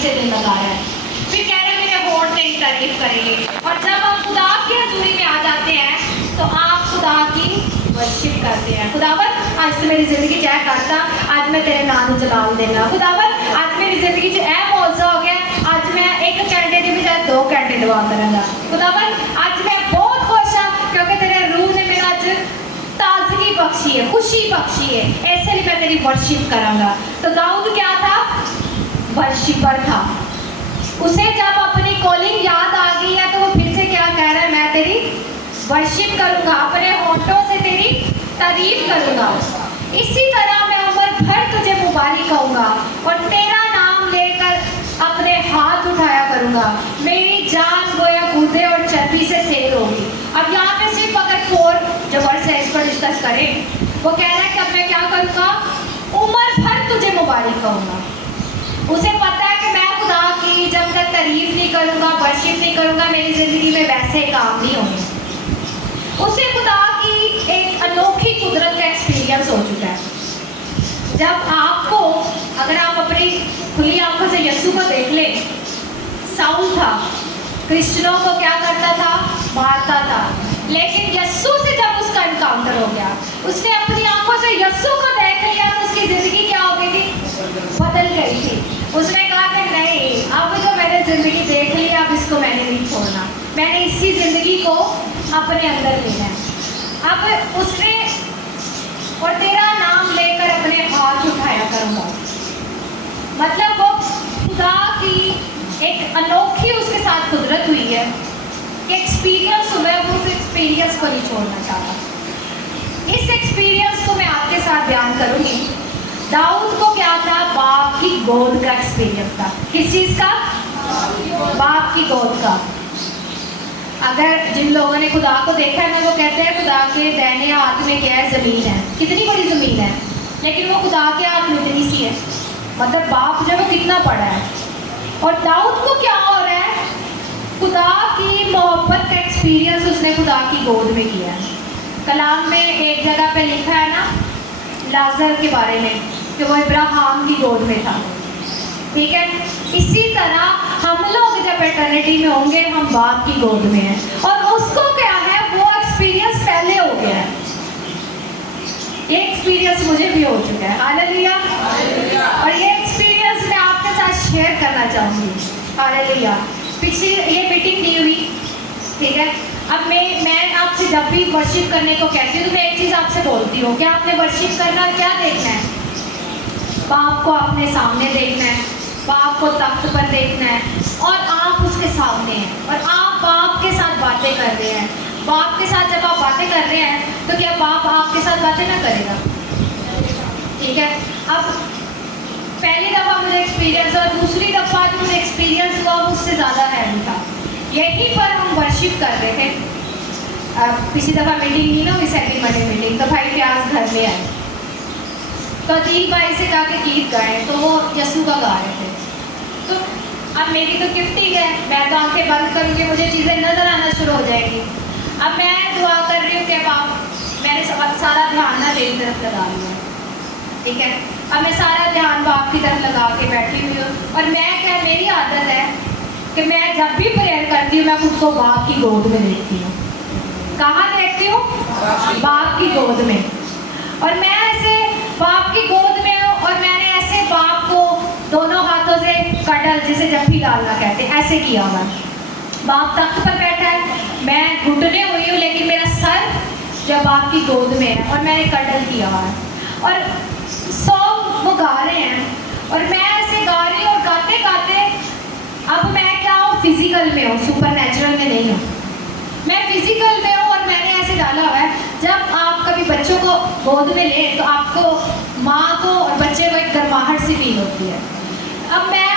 से दिल लगा रहा है। फिर कह रहे हैं मेरे होठ तेरी तारीफ करेंगे। और जब हम खुदा की हजूरी में आ जाते हैं तो आप खुदा की वर्शिप करते हैं। खुदावंद आज तो मेरी जिंदगी चाहे करता, आज मैं तेरे नाम जलाल देना। खुदावंद आज मेरी जिंदगी च ऐ मौजा हो गया, आज मैं 1 घंटे की बजाय 2 घंटे दुआ करूँगा। खुदावंद आज मैं बहुत खुश हाँ क्योंकि तेरे रूह ने मेरा आज ताजगी बख्शी है, खुशी बख्शी है, ऐसे ही मैं तेरी वर्शिप करूँगा। तो दाऊद क्या था? वर्शिपर था। उसे जब अपनी कॉलिंग याद आ गई है तो वो फिर से क्या कह रहा है? मैं तेरी वर्शिप करूँगा, अपने होठों से तेरी तारीफ करूँगा। इसी तरह मैं उम्र भर तुझे मुबारक कहूँगा और तेरा नाम लेकर अपने हाथ उठाया करूँगा। मेरी जान गोया कूदे और चर्बी से सेल होगी। अब यहाँ पे सिर्फ अगर 4 जो वर्ष है इस पर डिस्कस करें, वो कह रहा है कि अब मैं क्या करूँगा? उम्र भर तुझे मुबारक कहूँगा। उसे पता है कि मैं खुदा की जब तक तारीफ नहीं करूँगा, वर्शिप नहीं करूँगा, मेरी ज़िंदगी में वैसे काम नहीं होंगे। उसे खुदा की एक अनोखी कुदरत का एक्सपीरियंस हो चुका है। जब आपको, अगर आप अपनी खुली आंखों से यीशु को देख लें, साउल था, क्रिश्चियनों को क्या करता था? मारता था। लेकिन यीशु से जब उसका एनकाउंटर हो गया, उसने अपनी आंखों से यीशु को देख लिया तो उसकी ज़िंदगी क्या हो गई थी? बदल गई थी। उसने कहा कि नहीं, अब जो मैंने ज़िंदगी देख ली, अब इसको मैंने नहीं छोड़ना, मैंने इसी ज़िंदगी को अपने अंदर लेना है। अब उसने और तेरा नाम लेकर अपने हाथ उठाया करूँगा, मतलब वो खुदा की एक अनोखी उसके साथ कुदरत हुई है कि एक्सपीरियंस हुआ है, वो उस एक्सपीरियंस को नहीं छोड़ना चाहता। इस एक्सपीरियंस को मैं आपके साथ बयान करूँगी। दाऊद को क्या था? बाप की गोद का एक्सपीरियंस था। किस चीज़ का? बाप की गोद का। अगर जिन लोगों ने खुदा को देखा है ना, वो कहते हैं खुदा के दाहिने हाथ में क्या है? ज़मीन है। कितनी बड़ी ज़मीन है, लेकिन वो खुदा के हाथ में इतनी सी है। मतलब बाप जो है वो कितना बड़ा है। और दाऊद को क्या हो रहा है? खुदा की मोहब्बत का एक्सपीरियंस उसने खुदा की गोद में किया है। कलाम में एक जगह पे लिखा है ना लाजर के बारे में कि वो इब्राहिम की गोद में था। ठीक है, इसी तरह हम लोग जब एटर्निटी में होंगे, हम बाप की गोद में हैं। और उसको क्या है? वो एक्सपीरियंस पहले हो गया है। ये एक्सपीरियंस मुझे भी हो चुका है। हालेलुया। और ये एक्सपीरियंस मैं आपके साथ शेयर करना चाहूँगी। हालेलुया। पिछली ये मीटिंग नहीं हुई, ठीक है। अब मैं आपसे जब भी वर्शिप करने को कहती हूँ तो मैं एक चीज़ आपसे बोलती हूँ कि आपने वर्शिप करना क्या देखना है? बाप को अपने सामने देखना है, बाप को तख्त पर देखना है और आप उसके सामने हैं और आप बाप के साथ बातें कर रहे हैं। बाप के साथ जब आप बातें कर रहे हैं तो क्या बाप आपके साथ बातें ना करेगा? ठीक है। अब पहली दफ़ा मुझे एक्सपीरियंस और दूसरी दफ़ा जो मुझे एक्सपीरियंस हुआ उससे ज़्यादा हैवी था। यहीं पर हम वर्शिप कर रहे थे। पिछली दफ़ा मीटिंग नहीं ना हुई, सेकंड मंडे मीटिंग, तो भाई प्याज घर में आए तो अदील भाई से जाके गीत गाए तो वो यीशु का गा रहे थे। तो अब मेरी तो गिफ्टिंग है, मैं तो आंखें बंद करूँगी, मुझे चीज़ें नज़र आना शुरू हो जाएगी। अब मैं दुआ कर रही हूँ कि बाप, मैंने सारा ध्यान ना तेरी तरफ लगा लिया, ठीक है। अब मैं सारा ध्यान बाप की तरफ लगा के बैठी हुई हूँ और मैं क्या, मेरी आदत है कि मैं जब भी प्रेयर करती हूँ मैं खुद को बाप की गोद में देखती हूँ। कहाँ देखती हूँ? बाप की गोद में। और मैं ऐसे बाप की गोद में हूँ और मैंने ऐसे बाप को दोनों हाथों से कटल, जिसे जफ्फी डालना कहते हैं, ऐसे किया हुआ। बाप तख्त पर बैठा है, मैं घुटने हुई हूँ, लेकिन मेरा सर जो बाप की गोद में है और मैंने कटल किया हुआ है। और सॉन्ग वो गा रहे हैं और मैं ऐसे गा रही हूँ और गाते गाते अब मैं क्या हूँ? फिजिकल में हूँ, सुपर नेचुरल में नहीं हूँ। मैं फिजिकल में हूँ और मैंने ऐसे डाला हुआ है, जब आप कभी बच्चों को गोद में लें तो आपको माँ को और बच्चे को एक गर्माहट सी फील होती है। अब मैं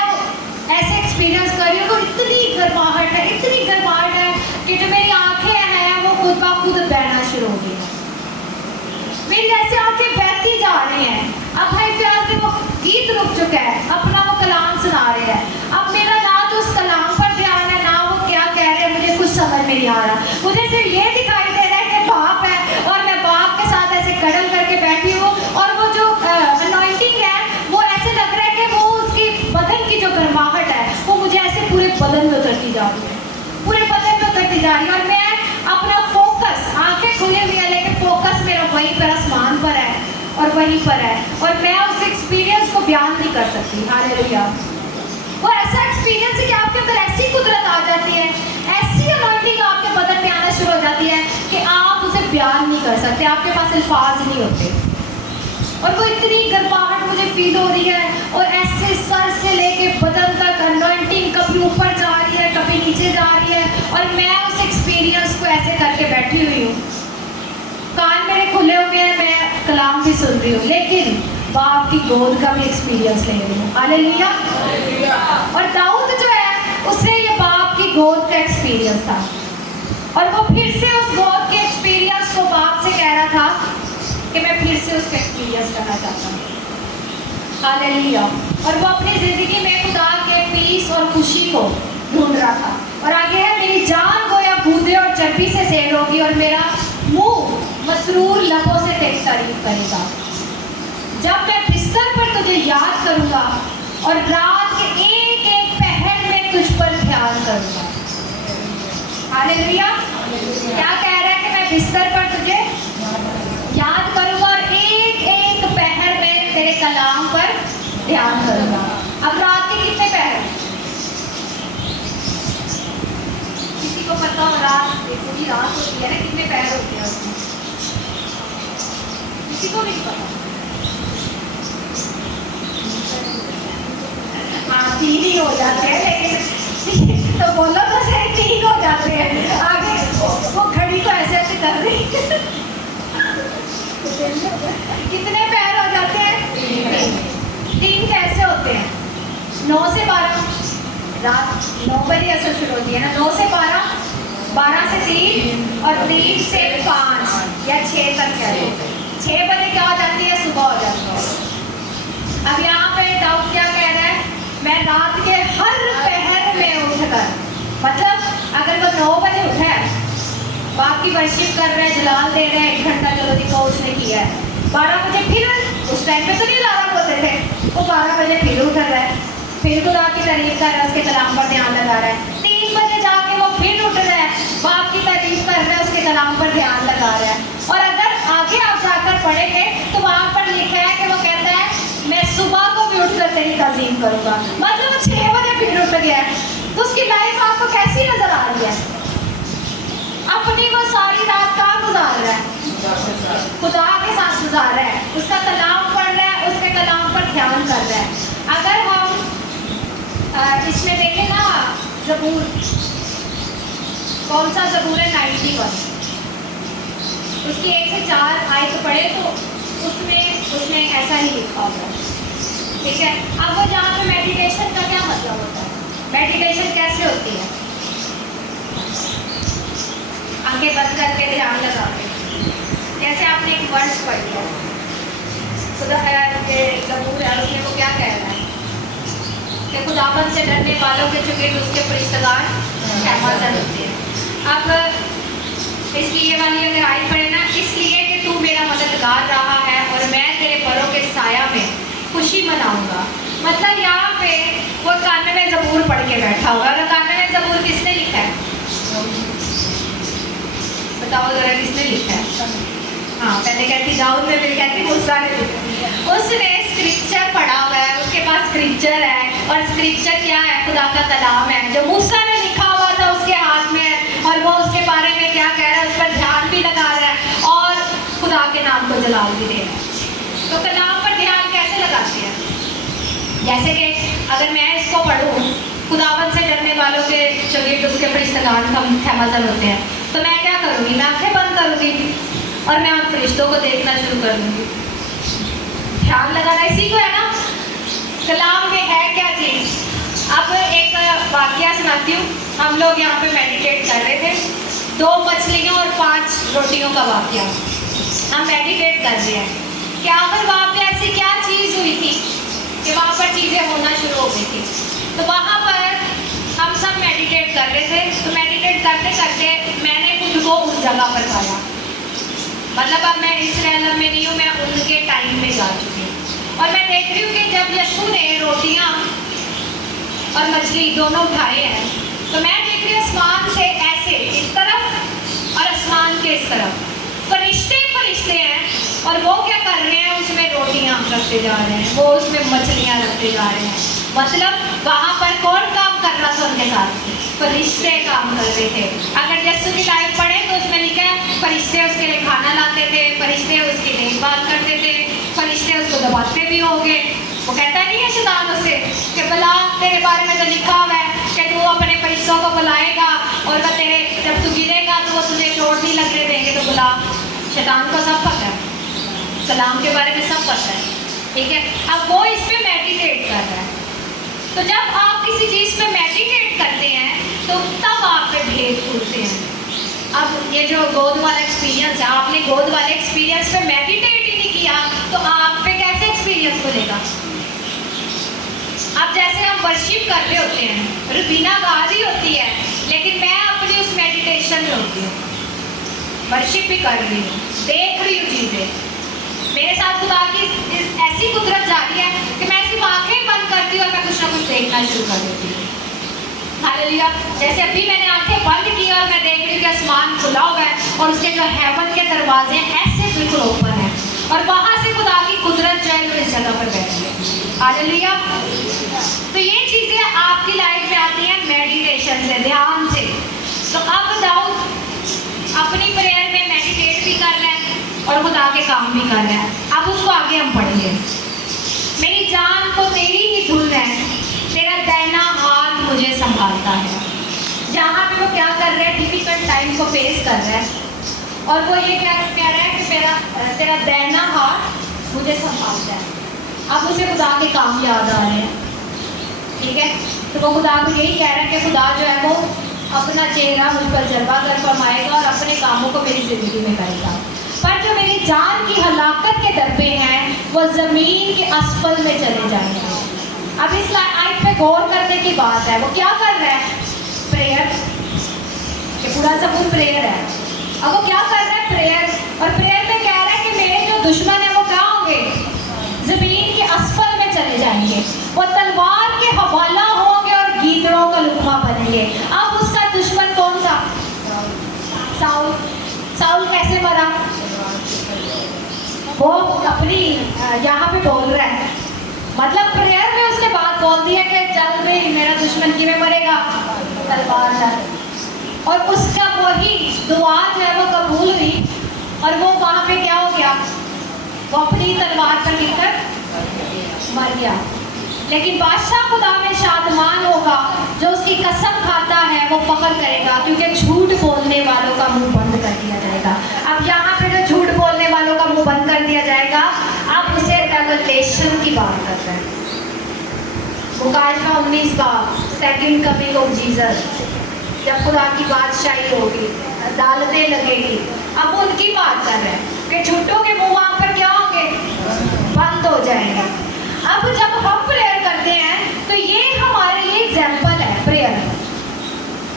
ऐसे एक्सपीरियंस कर रही हूँ तो इतनी गर्माहट है, इतनी गर्माहट है कि जो मेरी आँखें हैं वो खुद ब खुद बहना शुरू हो गई। मेरी ऐसे आँखें बहती जा रही हैं। अब भाई प्यार में वो गीत रुक चुका है, अपना वो कलाम सुना रहे हैं। अब मेरा ना तो उस कलाम पर ध्यान है, ना वो क्या कह रहे हैं, मुझे कुछ समझ में नहीं आ रहा। मुझे सिर्फ ये दिखाई दे रहा है कि बाप है और मैं बाप के साथ ऐसे कडल करके बैठी हूँ और वो जो अनॉइंटिंग है वो ऐसे लग रहा है कि वो उसकी बदन की जो गर्माहट है बदन में उतरती जा रही है, पूरे बदन में उतरती जा रही है। और मैं अपना फोकस, आंखें खुली हुई है लेकिन फोकस मेरा वहीं पर आसमान पर है और वहीं पर है, और मैं उस एक्सपीरियंस को बयान नहीं कर सकती। हालेलुया। वो ऐसा एक्सपीरियंस है कि आपके अंदर ऐसी कुदरत आ जाती है, ऐसी अनॉइंटिंग आपके बदन में आना शुरू हो जाती है कि आप उसे बयान नहीं कर सकते, आपके पास अल्फाज नहीं होते। और वो इतनी गर्माहट मुझे फील हो रही है, और ऐसे सर से लेके बदन तक अनॉइंटिंग कभी ऊपर जा रही है कभी नीचे जा रही है, और मैं उस एक्सपीरियंस को ऐसे करके बैठी हुई हूँ, कान मेरे खुले हुए हैं, मैं कलाम भी सुन रही हूँ, लेकिन बाप की गोद का भी एक्सपीरियंस ले रही हूँ। हालेलुया। और दाऊद जो है उसे ये बाप की गोद का एक्सपीरियंस था, और वो फिर से उस गोद के एक्सपीरियंस को बाप से कह रहा था कि मैं फिर से उसका एक्सपीरियंस करना चाहता हूँ। हालेलुया। और वो अपनी ज़िंदगी में खुदा के पीस और खुशी को ढूंढ रहा था। और आगे है, मेरी जान गोया बूंदे और चर्बी से सैर होगी, और मेरा मुंह मसरूर लबों से तेरी तारीफ करेगा। जब मैं बिस्तर पर तुझे याद करूँगा और रात के एक एक पहर में तुझ पर ध्यान करूँगा। हालेलुया। क्या कह रहा है कि मैं बिस्तर पर तुझे याद करूँगा और एक एक पहर में तेरे कलाम पर ध्यान करूँगा। अब रात के कितने पहर? किसी को पता हो रात पूरी रात होती है ना, कितने पहर होते हैं उसमें? किसी को नहीं पता। हाँ, 3 ही हो जाते हैं, लेकिन तो बोलो तो सही, 3 हो जाते हैं। आगे वो घड़ी को ऐसे ऐसे कर रही कितने पैर हो जाते हैं? 3 कैसे होते हैं? 9 से 12, रात 9 बजे असर शुरू होती है ना, 9 से 12, 12 से 3 और 3 से 5 या 6 तक कह लो। 6 बजे क्या हो जाती है? सुबह हो जाती है। अब यहाँ पे दाऊद क्या कह रहा है? मैं रात के हर पहर में उठकर, मतलब अगर वो 9 बजे उठा है, बाप की वर्शिप कर रहे हैं, जलाल दे रहे हैं, 1 घंटा चलो दिखाओ उसने किया है, 12 बजे फिर, उस टाइम पे तो नहीं अलार्म होते थे, वो 12 बजे फिर उठ रहा है, फिर खुदा की तारीफ कर रहा है, उसके कलाम पर ध्यान लगा रहा है। 3 बजे जाके वो फिर उठ रहा है, बाप की तारीफ कर रहा है, उसके कलाम पर ध्यान लगा रहा है। और अगर आगे आप जाकर पढ़ेंगे तो वहाँ पर लिखा है कि वो कहता है मैं सुबह को भी उठकर तेरी ताज़ीम करूँगा। मतलब 6 बजे फिर उठ गया है, तो उसकी लाइफ आपको कैसी नजर आ रही है? अपनी वो सारी रात कहाँ गुजार रहा है? खुदा के साथ गुजार रहा है, उसका कलाम पढ़ रहा है, उसके कलाम पर ध्यान कर रहा है। अगर हम इसमें देखें ना, ज़बूर, कौन सा ज़बूर है? 91, उसकी 1 से 4 आयत पढ़े तो उसमें ऐसा ही लिखा होगा। ठीक है। अब वो जहाँ पे मेडिटेशन का क्या मतलब होता है? मेडिटेशन कैसे होती है? आंखें बंद करके ध्यान लगा के, जैसे आपने एक वर्ष पढ़ लिया, खुदा के ज़बूर है, उसमें वो क्या कह रहा है कि खुदाबंद से डरने वालों के चुके उसके फरिश्तेगार हिफाजत होते हैं। अब इसलिए ये वाली अगर आयत पढ़े ना, इसलिए कि तू मेरा मददगार रहा है और मैं तेरे परों के साया में खुशी मनाऊंगा। मतलब यहाँ पे वो 91 ज़बूर पढ़ के बैठा होगा। अगर 91 ज़बूर किसने लिखा है? बताओ जरा, किसने लिखा है? हाँ, पहले कहती दाऊद ने, फिर कहती मूसा ने लिखा। उसने स्क्रिप्चर पढ़ा हुआ है, उसके पास स्क्रिप्चर है, और स्क्रिप्चर क्या है? खुदा का कलाम है जो मूसा ने लिखा हुआ था उसके हाथ में, और वो उसके बारे में क्या कह रहा है, उस पर ध्यान भी लगा रहा है और खुदा के नाम को जलाल भी दे रहा है। तो कलाम पर ध्यान कैसे लगाते हैं? जैसे कि अगर मैं इसको पढ़ूँ, खुदावंद से डरने वालों के चगिर्द उसके फरिश्तेगार हिफाजत होते हैं, तो मैं क्या करूँगी? मैं आंखें बंद करूँगी और मैं उन फरिश्तों को देखना शुरू कर दूँगी। ध्यान लगाना इसी को है ना, कलाम में है क्या चीज़। अब एक वाकया सुनाती हूँ। हम लोग यहाँ पे मेडिटेट कर रहे थे, 2 मछलियों और 5 रोटियों का वाकया हम मेडिटेट कर रहे हैं। क्या पर वहाँ पे ऐसी क्या चीज़ हुई थी कि वहाँ पर चीज़ें होना शुरू हो गई थी। तो वहाँ पर हम सब मेडिटेट कर रहे थे, तो मेडिटेट करते करते मैंने खुद को उस जगह पर पाया। मतलब अब मैं इस रैलम में नहीं हूँ, मैं उनके टाइम में जा चुकी हूँ, और मैं देख रही हूँ कि जब यीशु ने रोटियाँ और मछली दोनों उठाए हैं, तो मैं देख रही हूँ आसमान से ऐसे इस तरफ और आसमान के इस तरफ फरिश्ते फरिश्ते हैं, और वो क्या कर रहे हैं, उसमें रोटियां रखते जा रहे हैं, वो उसमें मछलियां रखते जा रहे हैं। मतलब वहाँ पर कौन काम कर रहा था उनके साथ? फरिश्ते काम कर रहे थे। अगर यीशु की लाइफ पढ़े तो उसमें लिखा है फरिश्ते उसके लिए खाना लाते थे, फरिश्ते उसकी देखभाल करते थे, फरिश्ते उसको दबाते भी होंगे। वो कहता नहीं है शैतान उससे कि भला तेरे बारे में तो लिखा हुआ है कि तू अपने फरिश्तों को बुलाएगा और वह तेरे जब तू गिरेगा तो वो तुझे चोट नहीं लगने देंगे, तो बुला। शैतान को सब पता है, कलाम के बारे में सब पता है, ठीक है। अब वो इस पे मेडिटेट कर रहा है। तो जब आप किसी चीज़ पे मेडिटेट करते हैं तो तब आप पे भेद खुलते हैं। अब ये जो गोद वाला एक्सपीरियंस है, आपने गोद वाले एक्सपीरियंस पे मेडिटेट ही नहीं किया तो आप पे कैसे एक्सपीरियंस खुलेगा? अब जैसे हम वर्शिप कर रहे होते हैं, रुबीना गा रही होती है, लेकिन मैं अपनी उस मेडिटेशन में होती हूँ, वर्शिप भी कर रही हूँ, देख रही हूँ चीज़ें। मेरे साथ खुदा की ऐसी कुदरत जाती है कि मैं सिर्फ आंखें बंद करती हूँ और मैं कुछ ना कुछ देखना शुरू कर देती हूँ। हालेलुया। जैसे अभी मैंने आंखें बंद की और मैं देख रही हूँ कि आसमान खुला हुआ है और उसके जो हेवन के दरवाजे हैं ऐसे बिल्कुल ओपन है, और वहाँ से खुदा की कुदरत जो है वो इस जगह पर बैठी है। हालेलुया। तो ये चीज़ें आपकी लाइफ में आती हैं मेडिटेशन से, ध्यान से। तो अब दाऊद अपनी प्रेयर में मेडिटेट भी कर रहे हैं और खुदा के काम भी कर रहे हैं। अब उसको आगे हम पढ़ेंगे। मेरी जान को तेरी ही धुन है, तेरा दाहिना हाथ मुझे संभालता है। जहाँ पे वो क्या कर रहे हैं, डिफिकल्ट टाइम को फेस कर रहे हैं, और वो ये क्या कह रहा है कि तेरा दाहिना हाथ मुझे संभालता है। अब उसे खुदा के काम याद आ रहे हैं, ठीक है। तो वो खुदा को यही कह रहा है कि खुदा जो है वो अपना चेहरा मुझ पर जलवा कर फरमाएगा और अपने कामों को मेरी ज़िंदगी में करेगा। पर जो मेरी जान की हलाकत के डरते हैं वो ज़मीन के असफल में चले जाएंगे। अब इस आयत पे गौर करने की बात है। वो क्या कर रहा है? प्रेयर। ये पूरा सबूत प्रेयर है। अब वो क्या कर रहा है? प्रेयर। और प्रेयर में कह रहा है कि मेरे जो दुश्मन है वो क्या होंगे? ज़मीन के असफल में चले जाएंगे, वो तलवार के हवाला होंगे और गीदड़ों का लुत्फा बनेंगे। अब उसका दुश्मन कौन था? साउल। साउल कैसे मरा? वो अपनी यहाँ पे बोल रहा है, मतलब प्रेयर में उसने बात बोल दी है कि चल भाई मेरा दुश्मन किਵੇਂ मरेगा? तलवार से। और उसका वही दुआ जो है वो कबूल हुई, और वो वहाँ पे क्या हो गया? वो अपनी तलवार पर गिरकर मर गया। लेकिन बादशाह खुदा में शादमान होगा, जो उसकी कसम खाता है वो फख्र करेगा, क्योंकि झूठ बोलने वालों का मुंह बंद कर दिया जाएगा। अब यहाँ पे जो झूठ बोलने वालों का मुंह बंद कर दिया जाएगा, अब उसे रेवलेशन की बात करता है। मुकाशवा 19 का सेकंड कमिंग ऑफ जीसस, जब खुदा की बादशाही होगी, अदालतें लगेगी, अब उनकी बात कर रहे हैं कि झूठों के मुंह वहाँ पर क्या होंगे? बंद हो जाएंगे। अब जब हम प्रेयर करते हैं तो ये हमारे लिए एग्जाम्पल है प्रेयर।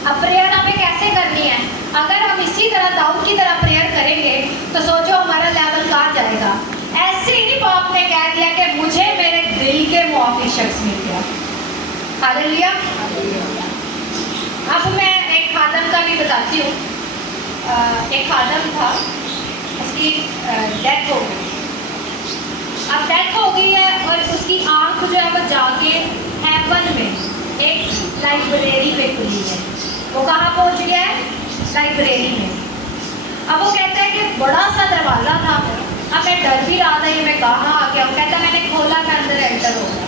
अब प्रेयर हमें कैसे करनी है? अगर हम इसी तरह दाऊद की तरह प्रेयर करेंगे तो सोचो हमारा लेवल कहाँ जाएगा। ऐसे ही बाप ने कह दिया कि मुझे मेरे दिल के मुआफिक शख्स मिल गया। हालेलुया। अब मैं एक खादम का भी बताती हूँ। एक खादम था, उसकी डेथ हो गई। अब डेथ हो गई है और उसकी आंख जो है वो जाके हेवन में एक लाइब्रेरी में खुली है। वो कहाँ पहुँच गया है? लाइब्रेरी में। अब वो कहता है कि बड़ा सा दरवाज़ा था। अब मैं डर भी रहा था, ये मैं कहाँ आ गया। वो कहता मैंने खोला, मैं अंदर एंटर हो गया।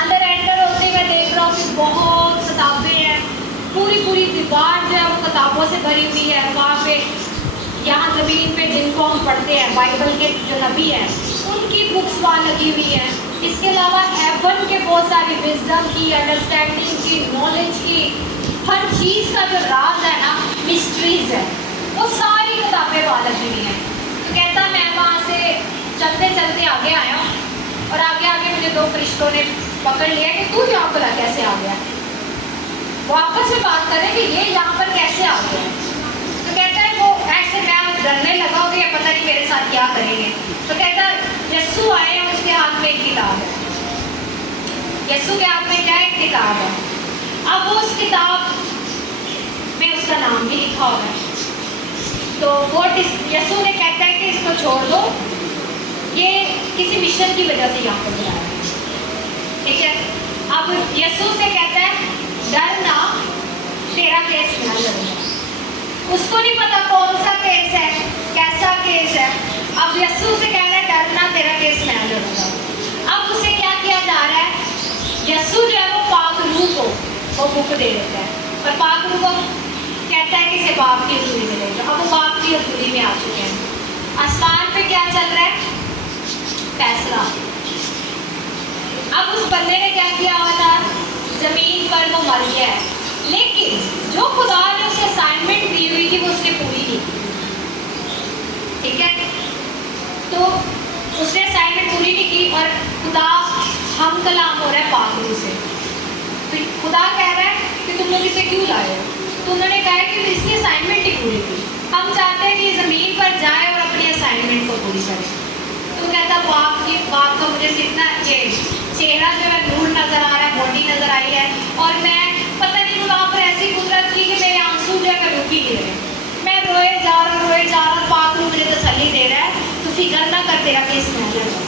अंदर एंटर होते मैं देख रहा हूँ कि बहुत किताबें हैं, पूरी दीवार जो है वो किताबों से भरी हुई है। वहाँ पे यहाँ ज़मीन पे जिनको हम पढ़ते हैं, बाइबल के जो नबी हैं, उनकी बुक्स वहाँ लगी हुई है। इसके अलावा हेवन के बहुत सारी विजडम की, अंडरस्टैंडिंग की, नॉलेज की, हर चीज़ का जो राज है ना, मिस्ट्रीज है, वो सारी किताबें वहाँ लगी हुई हैं। तो कहता मैं वहाँ से चलते चलते आगे आया और आगे मुझे दो फरिश्तों ने पकड़ लिया कि तू यहाँ पर कैसे आ गया। वो आपस में बात करें कि ये यहाँ पर कैसे आ गया। तो कहता है वो ऐसे मैं डरने लगा हो कि पता नहीं मेरे साथ क्या करेंगे। तो कहता यीशु आए हैं, उसके हाथ में एक किताब है। यीशु के हाथ में क्या है? एक किताब है। अब वो उस किताब में उसका नाम भी लिखा हुआ है। तो वो यीशु ने कहता है कि इसको छोड़ दो, ये किसी मिशन की वजह से यहाँ पर बुलाया है, ठीक है। अब यीशु से कहता है डर ना, तेरा केस मैं लड़ूंगा। उसको नहीं पता कौन सा केस है, कैसा केस है। अब यीशु से कह रहा है डर ना, तेरा केस मैं लड़ूंगा। अब उसे क्या किया जा रहा है? यीशु जो है वो पाक रूह को वो बुक दे देता है, और पाक रूह को कहता है कि इसे बाप की हजूरी में ले जाओ। अब वो बाप की हजूरी में आ चुके हैं। आसमान पे क्या चल रहा है? फैसला। अब उस बंदे ने क्या किया हुआ था? जमीन पर वो मर गया है, लेकिन जो खुदा ने उसे असाइनमेंट दी हुई थी वो उसने पूरी नहीं की, ठीक है। तो उसने असाइनमेंट पूरी नहीं की और खुदा हम कलाम हो रहा है पाक रूह से। तो खुदा कह रहा है कि तुम लोग इसे क्यों लाए हो? तो उन्होंने कहा कि इसकी असाइनमेंट ही पूरी की, हम चाहते हैं कि ज़मीन पर जाए और अपनी असाइनमेंट को पूरी करें। तो कहता बाप का मुझे सिर्फ ना ये चेहरा जो है दूर नज़र आ रहा है, बॉडी नज़र आई है, और मैं पता नहीं वहाँ पर ऐसी कुदरत की कि मेरे आंसू जो है मैं रुक ही नहीं रहे, मैं रोए जा रहा, पाक रूह मुझे तसल्ली दे रहा है, तो फिक्र ना कर, तेरा केस मैं लड़ूंगा,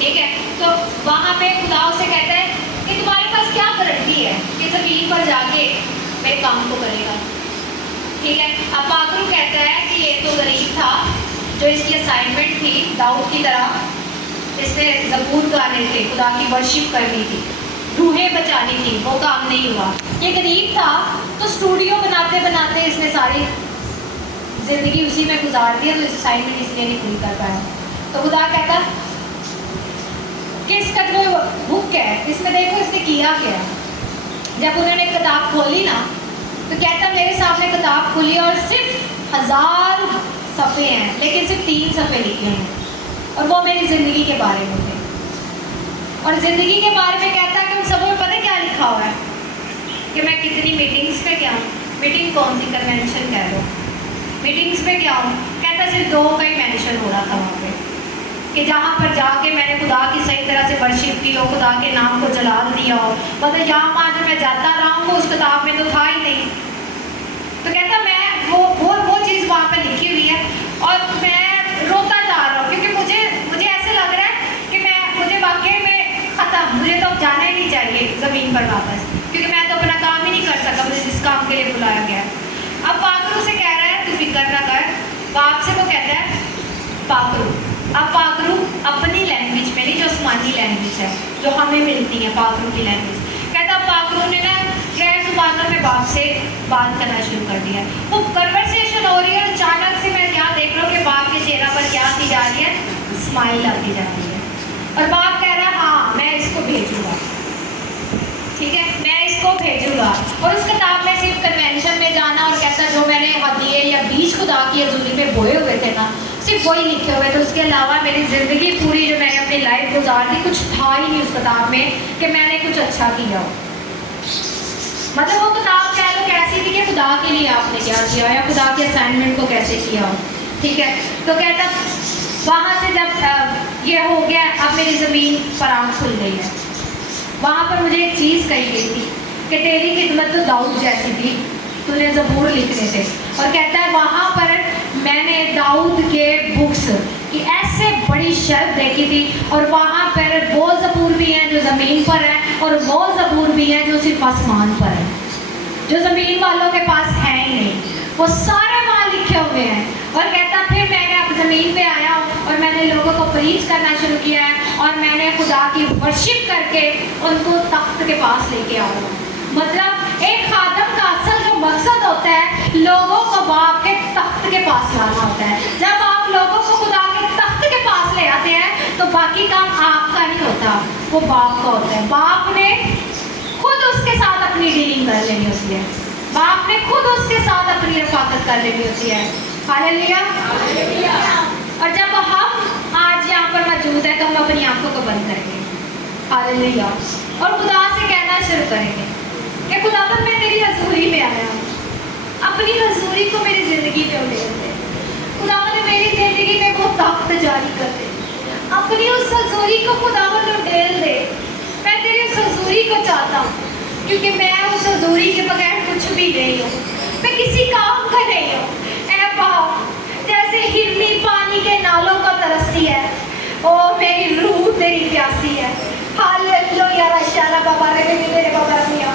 ठीक है। तो वहाँ पे खुदा उसे कहता है कि तुम्हारे पास क्या गारंटी है कि ज़मीन पर जाके मेरे काम को करेगा, ठीक है। अब पाक रूह कहता है कि ये तो गरीब था जो इसकी असाइनमेंट थी दाऊद की तरह, इसने ज़बूर गाने थे, खुदा की वर्शिप करनी थी, रूहें बचानी थी, वो काम नहीं हुआ। ये गरीब था तो स्टूडियो बनाते बनाते इसने सारी ज़िंदगी उसी में गुजार दिया, तो इस असाइनमेंट इसलिए नहीं पूरी कर पाया। तो खुदा कहता कि इसका जो बुक है इसमें देखो इसने किया क्या। जब उन्होंने किताब खोली ना तो कहता मेरे सामने किताब खुली और सिर्फ 1000 सफ़े हैं, लेकिन सिर्फ 3 सफ़े लिखे हैं, और वो मेरी ज़िंदगी के बारे में थे। और ज़िंदगी के बारे में कहता है कि उन सबों में पता क्या लिखा हुआ है कि मैं कितनी मीटिंग्स पे गया हूँ, मीटिंग कौन सी, कन्वेंशन कह लो, मीटिंग्स पे गया हूँ। कहता सिर्फ 2 का ही मेंशन हो रहा था वहाँ पे, कि जहाँ पर जाके मैंने खुदा की सही तरह से वर्शिप की हो, खुदा के नाम को जलाल दिया हो, मतलब यहाँ वहाँ जो मैं जाता रहा हूँ उस किताब में तो था ही नहीं। तो कहता मैं वो चीज़ वहाँ पर लिखी हुई है, और मैं रोता जा रहा हूँ क्योंकि मुझे ऐसे लग रहा है कि मुझे वाकई में ख़त्म, मुझे तो अब जाना ही नहीं चाहिए ज़मीन पर वापस, क्योंकि मैं तो अपना काम ही नहीं कर सका, मुझे जिस काम के लिए बुलाया गया। अब पाक रूह से कह रहा है तू फिक्र ना कर, बाप से वो कहता है पाक रूह। अब पाक रूह अपनी लैंग्वेज में नहीं, जो आसमानी लैंग्वेज है जो हमें मिलती है, पाक रूह की लैंग्वेज। कहता पाक रूह ने ना गैर ज़ुबानों में बाप से बात करना शुरू कर दिया। वो कन्वर्सेशन हो रही है और अचानक से मैं क्या देख रहा हूँ कि बाप के चेहरा पर क्या आती जा रही है? स्माइल आती जा रही है, और बाप कह रहा है हाँ मैं इसको भेजूँगा, ठीक है, मैं इसको भेजूँगा। और उस किताब में सिर्फ कन्वेंशन में जाना, और कहता जो मैंने हदिये या बीज खुदा की हजूरी में बोए हुए थे ना, सिर्फ वही लिखे हुए थे। उसके अलावा मेरी ज़िंदगी पूरी जो मैंने अपनी लाइफ गुजार दी, कुछ था ही नहीं उस किताब में कि मैंने कुछ अच्छा किया हो। मतलब वो किताब कह लो कैसी थी कि खुदा के लिए आपने क्या किया, या खुदा के असाइनमेंट को कैसे किया हो, ठीक है। तो कहता वहाँ से जब ये हो गया, अब मेरी ज़मीन पर आँख खुल गई है। वहाँ पर मुझे एक चीज़ कही गई थी कि तेरी खिदमत तो दाऊद जैसी थी, तूने ज़बूर लिखने थे। और कहता है वहाँ पर मैंने दाऊद के बुक्स की ऐसे बड़ी शेल्फ देखी थी, और वहाँ पर वो ज़बूर भी हैं जो ज़मीन पर हैं, और वो ज़बूर भी हैं जो सिर्फ आसमान पर हैं, जो ज़मीन वालों के पास है ही नहीं, वो सारे वहाँ लिखे हुए हैं। और कहता फिर मैंने अब ज़मीन पे आया हूँ और मैंने लोगों को प्रीच करना शुरू किया है, और मैंने खुदा की वर्शिप करके उनको तख्त के पास लेके आ रहा हूँ। मतलब एक खादम का असल जो मकसद होता है लोगों को बाप के तख्त के पास लाना होता है। जब आप लोगों को खुदा के तख्त के पास ले आते हैं तो बाकी काम आपका नहीं होता, वो बाप का होता है। बाप ने खुद उसके साथ अपनी डीलिंग कर लेनी होती है, बाप ने खुद उसके साथ अपनी रफाकत कर लेनी होती है। हालेलुया। और जब हम आज यहाँ पर मौजूद है तो हम अपनी आंखों को बंद करेंगे, हालेलुया, और खुदा से कहना शुरू करेंगे कि खुदावंद मैं तेरी हजूरी में आया हूँ, अपनी हजूरी को मेरी ज़िंदगी में उड़ेल दे। खुदावंद मेरी ज़िंदगी में वो ताकत जारी कर दे, अपनी उस हजूरी को खुदावंद उड़ेल दे क्योंकि मैं उस हजूरी के बगैर कुछ भी नहीं हूँ, मैं किसी काम का नहीं हूँ। ऐ बाप, जैसे हिरनी पानी के नालों का तरसती है, ओ मेरी रूह तेरी प्यासी है। हालेलुया रशाला बाबा रे मेरे बाबा रमिया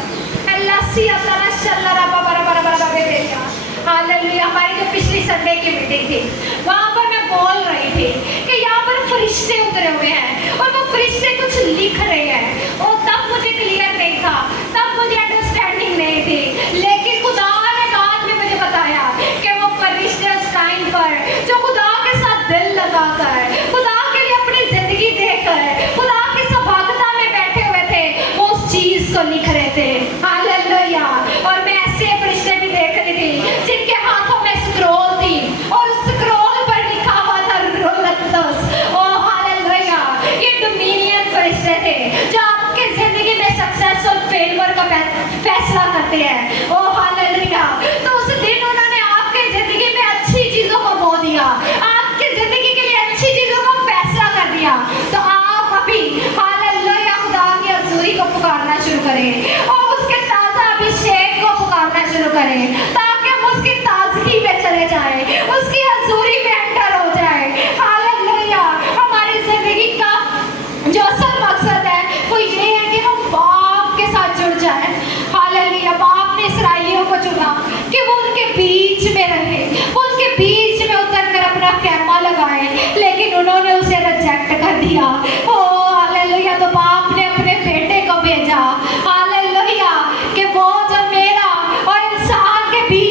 अल्लाह सी अल्लाह शल्ला रा बाबा रा बाबा रा बाबा बेरिया। हालेलुया। हमारी जो पिछली संडे की मीटिंग थी, वहाँ पर मैं बोल रही थी कि यहाँ पर फरिश्ते उतरे हुए हैं और वो फरिश्ते कुछ लिख रहे हैं। और तब मुझे क्लियर नहीं था, तब मुझे अंडरस्टैंडिंग नहीं थी, लेकिन खुदा ने बाद में मुझे बताया कि वो फरिश्ते उस टाइम पर जो खुदा के साथ दिल लगाकर, खुदा के लिए अपनी जिंदगी देकर, खुदा की सभागता में बैठे हुए थे, वो उस चीज को लिख रहे थे। हालेलुया। और मैं ऐसे फरिश्ते भी देख रही थी जिनके हाथों में स्क्रोल थी और उस स्क्रोल पर लिखा हुआ था रोलक्तस। ओ हालेलुया। ये डोमिनियन फरिश्ते थे जो आपके जिंदगी में सक्सेस और फेलियर का फैसला करते हैं। ओ हालेलुया। तो उस दिन उन्होंने आपके जिंदगी में अच्छी चीजों को बो दिया, आपकी जिंदगी के लिए अच्छी चीजों का फैसला कर दिया। तो आप अभी हालेलुया खुदा की हजूरी को पुकारना शुरू करें और उसके ताजा अभिषेक को पुकारना शुरू करें, ताकि हम उसकी ताजगी में चले जाएं, उसकी हजूरी में एंटर हो जाए। हालेलुया। हमारी जिंदगी का जो असल मकसद है वो ये है कि हम बाप के साथ जुड़ जाएं। हालेलुया। बाप ने इसराइलियों को चुना कि वो उनके बीच में रहे, वो उनके बीच में उतर कर अपना कैमा लगाए, लेकिन उन्होंने उसे रिजेक्ट कर दिया। ओ हालेलुया। तो बाप ने अपने बेटे को भेजा, हालेलुया, कि वो जो मेरा और इंसान के बीच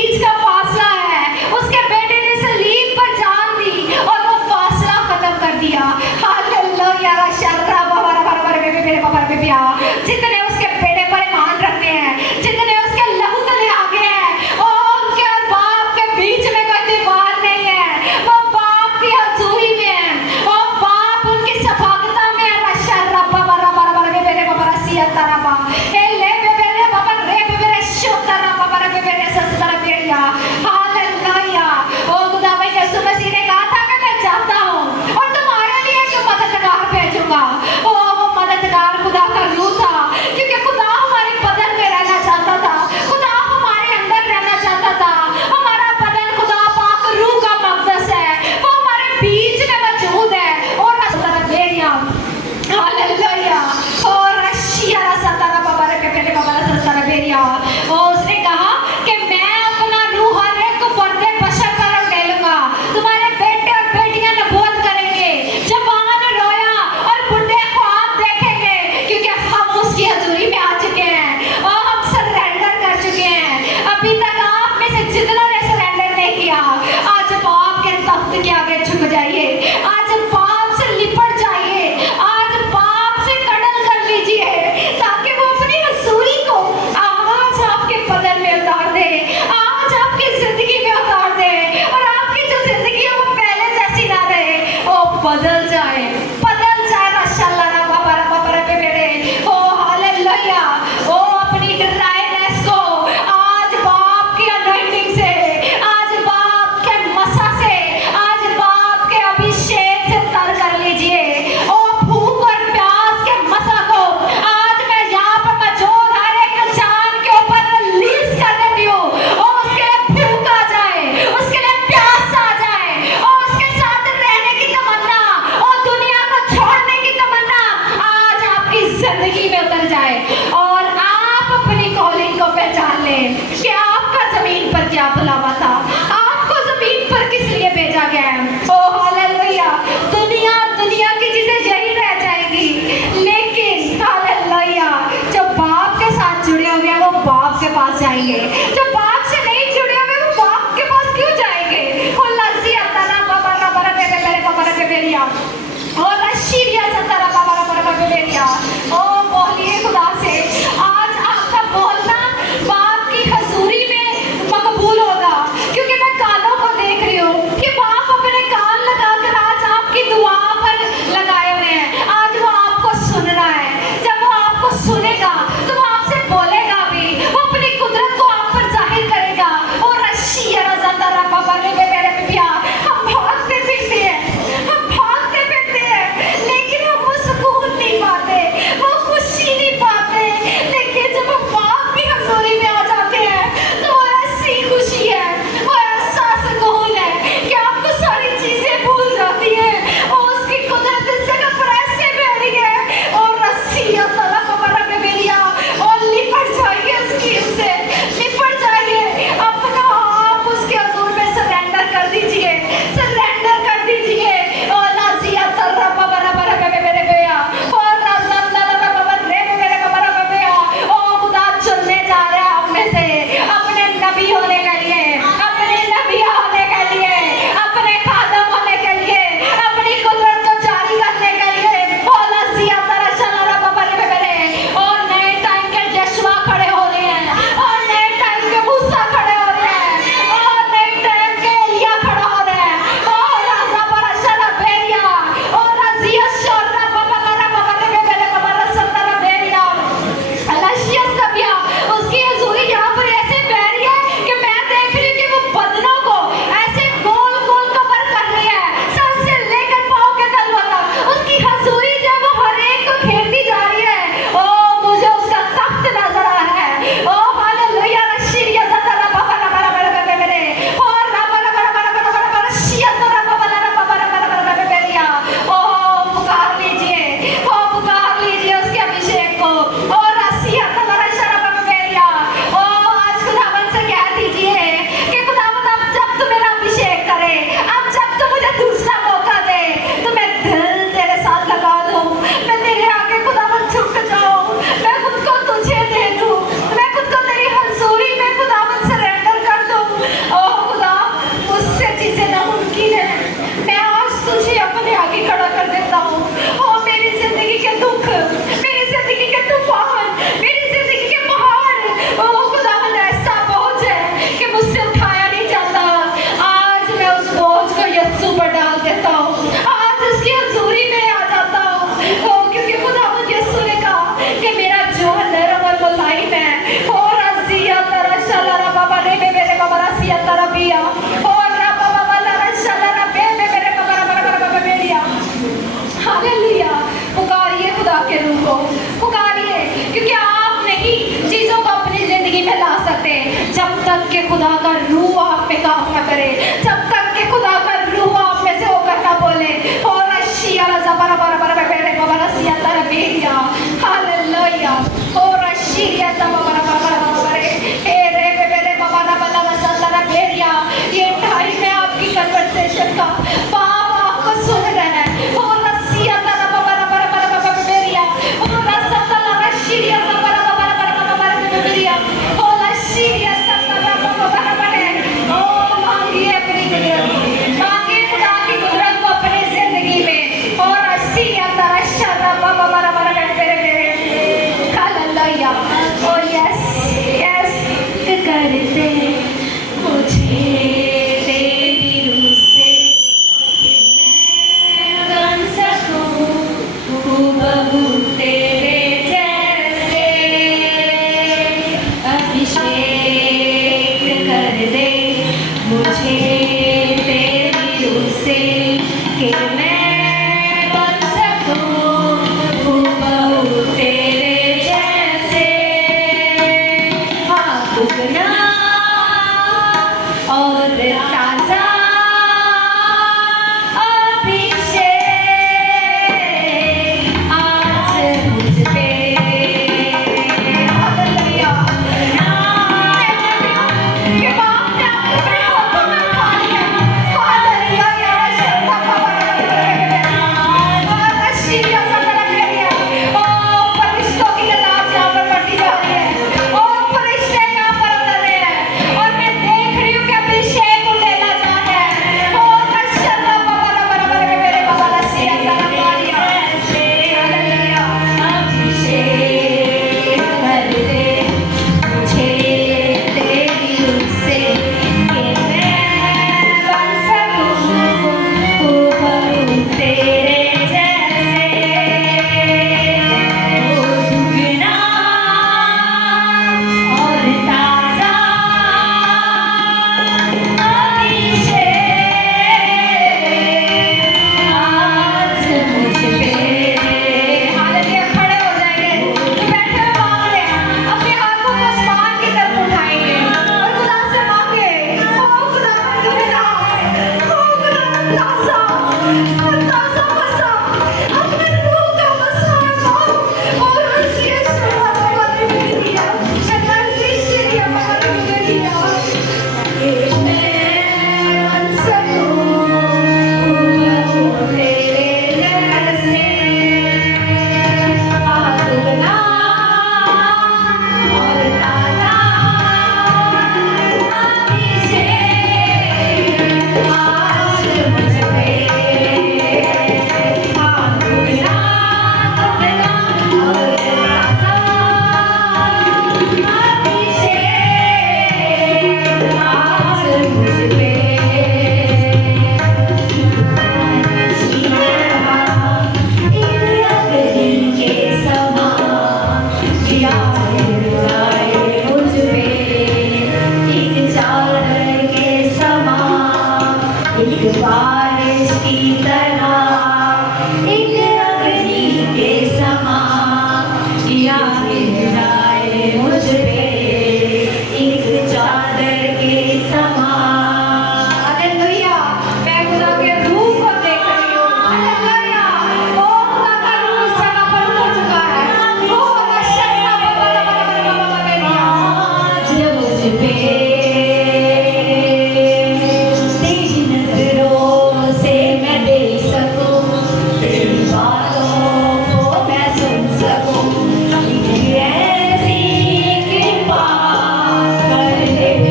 के खुदा का